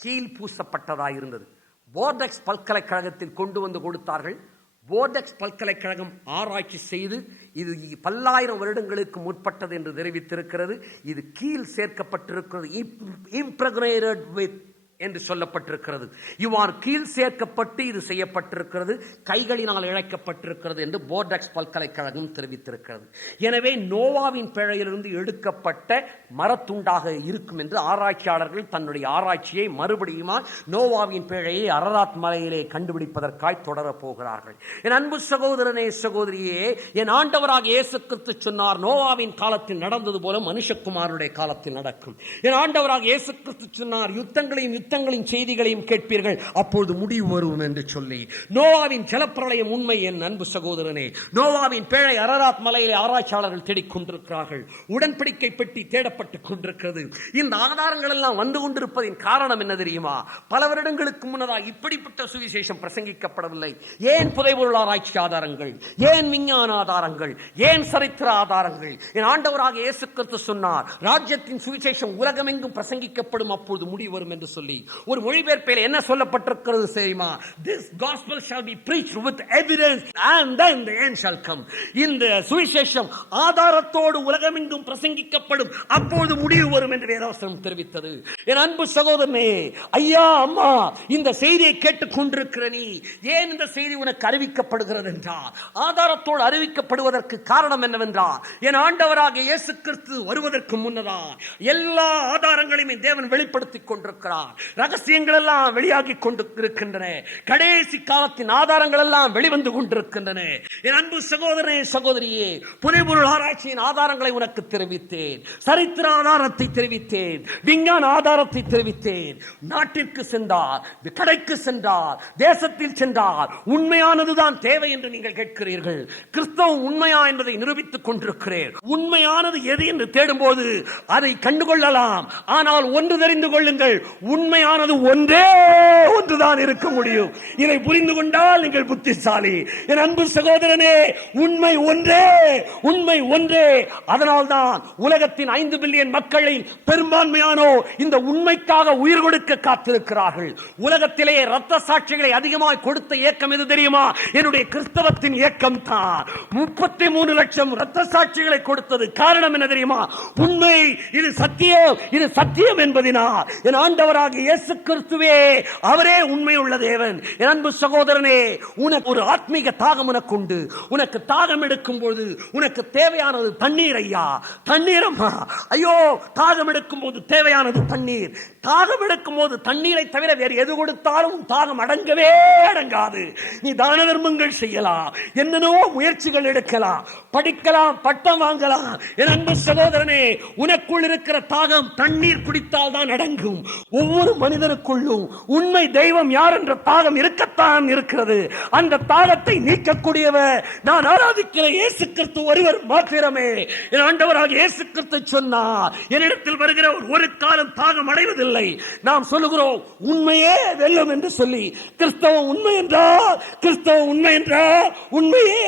கீழ் பூசப்பட்டதாக இருந்தது. போர்டெக்ஸ் பல்கலைக்கழகத்தில் கொண்டு வந்து கொடுத்தார்கள். போர்டெக்ஸ் பல்கலைக்கழகம் ஆராய்ச்சி செய்து இது பல்லாயிரம் வருடங்களுக்கு முற்பட்டது என்று தெரிவித்திருக்கிறது. இது கீழ் சேர்க்கப்பட்டிருக்கிறது, இம்ப்ரெக்னேட்டட் வித் என்று சொல்லப்பட்டிருக்கிறது. இவ்வாறு கீழ் சேர்க்கப்பட்டு இது செய்யப்பட்டிருக்கிறது, கைகளினால் இழைக்கப்பட்டிருக்கிறது என்று போர்டெக்ஸ் பல்கலைக்கழகம் தெரிவித்திருக்கிறது. எனவே நோவாவின் பேழையிலிருந்து எடுக்கப்பட்ட மரத்துண்டாக இருக்கும் என்று ஆராய்ச்சியாளர்கள் தன்னுடைய ஆராய்ச்சியை மறுபடியும் நோவாவின் பேழையை அரராத் மலையிலே கண்டுபிடிப்பதற்காய் தொடரப் போகிறார்கள். என் அன்பு சகோதரனே, சகோதரியே, என் ஆண்டவராக இயேசு கிறிஸ்து சொன்னார், நோவாவின் காலத்தில் நடந்தது போல மனுஷகுமாரனுடைய காலத்தில் நடக்கும். என் ஆண்டவராக இயேசு கிறிஸ்து சொன்னார், யுத்தங்களையும் யுத்தங்களின் செய்திகளையும் கேட்பீர்கள், அப்பொழுது முடிவு வரும் என்று சொல்லி. நோவாவின் ஜலப்பிரளயம் உண்மை என் அன்பு சகோதரனே. நோவாவின் பேழை அரராத் மலையிலே ஆராய்ச்சியாளர்கள் தேடிக் கொண்டிருக்கிறார்கள். உடன்படிக்கை பெட்டி தேடப்பட்டுக் கொண்டிருக்கிறது. இந்த ஆதாரங்கள் எல்லாம் வந்து கொண்டிருப்பதின் காரணம் என்ன தெரியுமா? பல வருடங்களுக்கு முன்னதாக இப்படிப்பட்ட சுவிசேஷம் பிரசங்கிக்கப்படவில்லை. ஏன் புதைபொருள் ஆராய்ச்சி ஆதாரங்கள், ஏன் விஞ்ஞான ஆதாரங்கள், ஏன் சரித்திர ஆதாரங்கள்? என் ஆண்டவராக இயேசு கிறிஸ்து சொன்னார், ராஜ்யத்தின் சுவிசேஷம் உலகமெங்கும் பிரசங்கிக்கப்படும், அப்பொழுது முடிவு வரும் என்று சொல்லி. ஒரு மொழிபெயர்ப்பில் என்ன சொல்லப்பட்டிருக்கிறது தெரியுமா? This gospel shall be preached with evidence and then the end shall come. இந்த சுவிசேஷம் ஆதாரத்தோடு உலகமெங்கும் பிரசங்கிக்கப்படும், அப்பொழுது முடிவு வரும் என்று வேதவசனம் தெரிவித்தது. என் அன்பு சகோதரனே, ஐயா அம்மா, இந்த செய்தியை கேட்டுக் கொண்டிருக்கிற நீ, ஏன் இந்த செய்தி உனக்கு அறிவிக்கப்படுகிறது என்றால், ஆதாரத்தோடு அறிவிக்கப்படுவதற்கு காரணம் என்னவென்றால், என் ஆண்டவராக இயேசு கிறிஸ்து வருவதற்கு முன்னதா எல்லா ஆதாரங்களையும் தேவன் வெளிப்படுத்திக் கொண்டிருக்கிறார். ரகசியங்கள் எல்லாம் வெளியாகி கொண்டிருக்கின்றன. கடைசி காலத்தின் ஆதாரங்கள் எல்லாம் வெளிவந்து கொண்டிருக்கின்றன. என் அன்பு சகோதரனே, சகோதரியே, புதைபொருள் ஆராய்ச்சியின் ஆதாரங்களை உனக்கு தெரிவித்தேன், சரித்திர ஆதாரத்தை தெரிவித்தேன், விஞ்ஞான ஆதாரத்தை தெரிவித்தேன். நாட்டிற்கு சென்றார், கடைக்கு சென்றார், தேசத்தில் சென்றார், உண்மையானதுதான் தேவை என்று நீங்கள் கேட்கிறீர்கள். கிறிஸ்தவம் உண்மையா என்பதை நிரூபித்துக் கொண்டிருக்கிறேன். உண்மையானது எது என்று தேடும்போது அதை கண்டுகொள்ளலாம். ஆனால் ஒன்று தெரிந்து கொள்ளுங்கள், உண்மையானது ஒன்றே ஒன்றுதான் இருக்க முடியும். இதை புரிந்து கொண்டால் நீங்கள் புத்திசாலி. என் அன்பு சகோதரனே, உண்மை ஒன்றே, உண்மை ஒன்றே. அதனால்தான் உலகத்தின் 5 பில்லியன் மக்களில் பெரும்பான்மையானோ இந்த உண்மைக்காக உயிர் கொடுக்க காத்திருக்கிறார்கள். உலகத்திலே இரத்த சாட்சிகளை அதிகமாக கொடுத்த இயக்கம் எது தெரியுமா? என்னுடைய கிறிஸ்தவத்தின் இயக்கம் தான். 33 லட்சம் இரத்த சாட்சிகளை கொடுத்தது. காரணம் என்ன தெரியுமா? உண்மை, இது சத்தியம், இது சத்தியம் என்பதினால். என் ஆண்டவராக இயேசு கிறிஸ்துவே, அவரே உண்மை உள்ள தேவன். என் அன்பு சகோதரனே, உனக்கு ஒரு ஆத்மீக தாகம் உனக்கு உண்டு. உனக்கு தாகம் எடுக்கும் போது உனக்கு தேவையானது தண்ணீர். ஐயா, தண்ணீரம்மா, ஐயோ, தாகம் எடுக்கும் போது தேவையானது தண்ணீர். தாகம் எடுக்கும் போது தண்ணீரை தவிர வேறு எது கொடுத்தாலும் தாகம் அடங்கவே அடங்காது. நீ தான தர்மங்கள் செய்யலாம், என்னென்னவோ முயற்சிகள் எடுக்கலாம், படிக்கலாம், பட்டம் வாங்கலாம். என் அன்பு சகோதரனே, உனக்குள் இருக்கிற தாகம் தண்ணீர் குடித்தால் தான் அடங்கும். ஒவ்வொரு மனிதனுக்குள்ளும் உண்மை தெய்வம் யார் என்ற தாகம் இருக்கத்தான் இருக்கிறது. அந்த தாகத்தை நீக்கக்கூடியவர் நான் ஆராதிக்கிற இயேசு கிறிஸ்து ஒருவர் மாத்திரமே. என் ஆண்டவராக இயேசு கிறிஸ்து சொன்னார், என்னிடத்தில் வருகிற ஒரு காலம் தாகம் அடைவதில்லை. நாம் சொல்லுகிறோம் உண்மையே வெல்லும் என்று சொல்லி. கிறிஸ்தவம் உண்மை என்றால், கிறிஸ்தவம் உண்மை என்றால் உண்மையே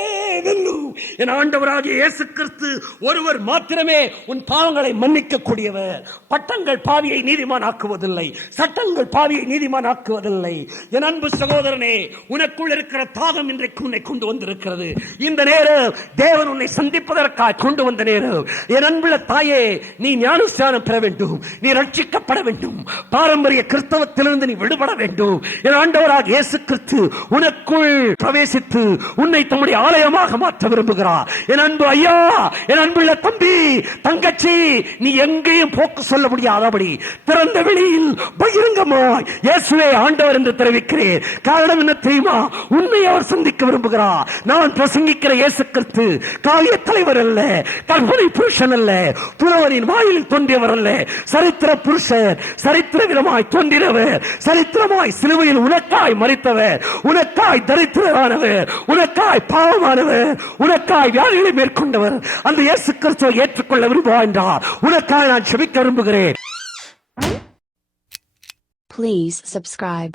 வெல்லும். என் ஆண்டவராக இயேசு கிறிஸ்து ஒருவர் மாத்திரமே உன் பாவங்களை மன்னிக்க கூடியவர். பட்டங்கள் பாவியை நீதிமான் ஆக்குவதில்லை, சட்டங்கள் பாவியை நீதிமான் ஆக்குவதில்லை. என் அன்பு சகோதரனே, உனக்குள் இருக்கிற தாகம் இன்றைக்கு உன்னை கொண்டு வந்திருக்கிறது. இந்த நேரம் தேவன் உன்னை சந்திப்பதற்காக கொண்டு வந்த நேரம். என் அன்புள்ள தாயே, நீ ஞானஸ்நானம் பெற வேண்டும், நீ ரட்சிக்கப்பட வேண்டும், பாரம்பரிய கிறிஸ்தவத்திலிருந்து நீ விடுபட வேண்டும். என் ஆண்டவராக இயேசு கிறிஸ்து உனக்குள் பிரவேசித்து உன்னை தம்முடைய ஆலயமாக மாற்ற விரும்புகிறார். என் அன்பு ஐயா, என் அன்புள்ள தம்பி, தங்கச்சி, நீ எங்கேயும் போக்கு சொல்ல முடியாதபடி திறந்த வெளியில் பகிரங்கமாய் இயேசுவே ஆண்டவர் என்று தெரிவிக்கிறேன். காரணம் என்ன தெரியுமா? உண்மையை அவர் சந்திக்க விரும்புகிறார். நான் பிரசங்கிக்கிற இயேசு கிறிஸ்து காவிய தலைவர் அல்ல, கற்பனை புருஷன் அல்ல, புலவரின் வாயிலில் தோன்றியவர் அல்ல, சரித்திர புருஷர், சரித்திர விதமாய் தோன்றினவர், சரித்திரமாய் சிலுவையில் உனக்காய் மரித்தவர், உனக்காய் தரித்திரமானவர், உனக்காய் பாவமானவர், உனக்காய் வியாதிகளை மேற்கொண்டவர். அந்த இயேசு கிறிஸ்துவை ஏற்றுக்கொள்ள விரும்புவார் என்றார். உனக்காக நான் செபிக்க விரும்புகிறேன். Please subscribe.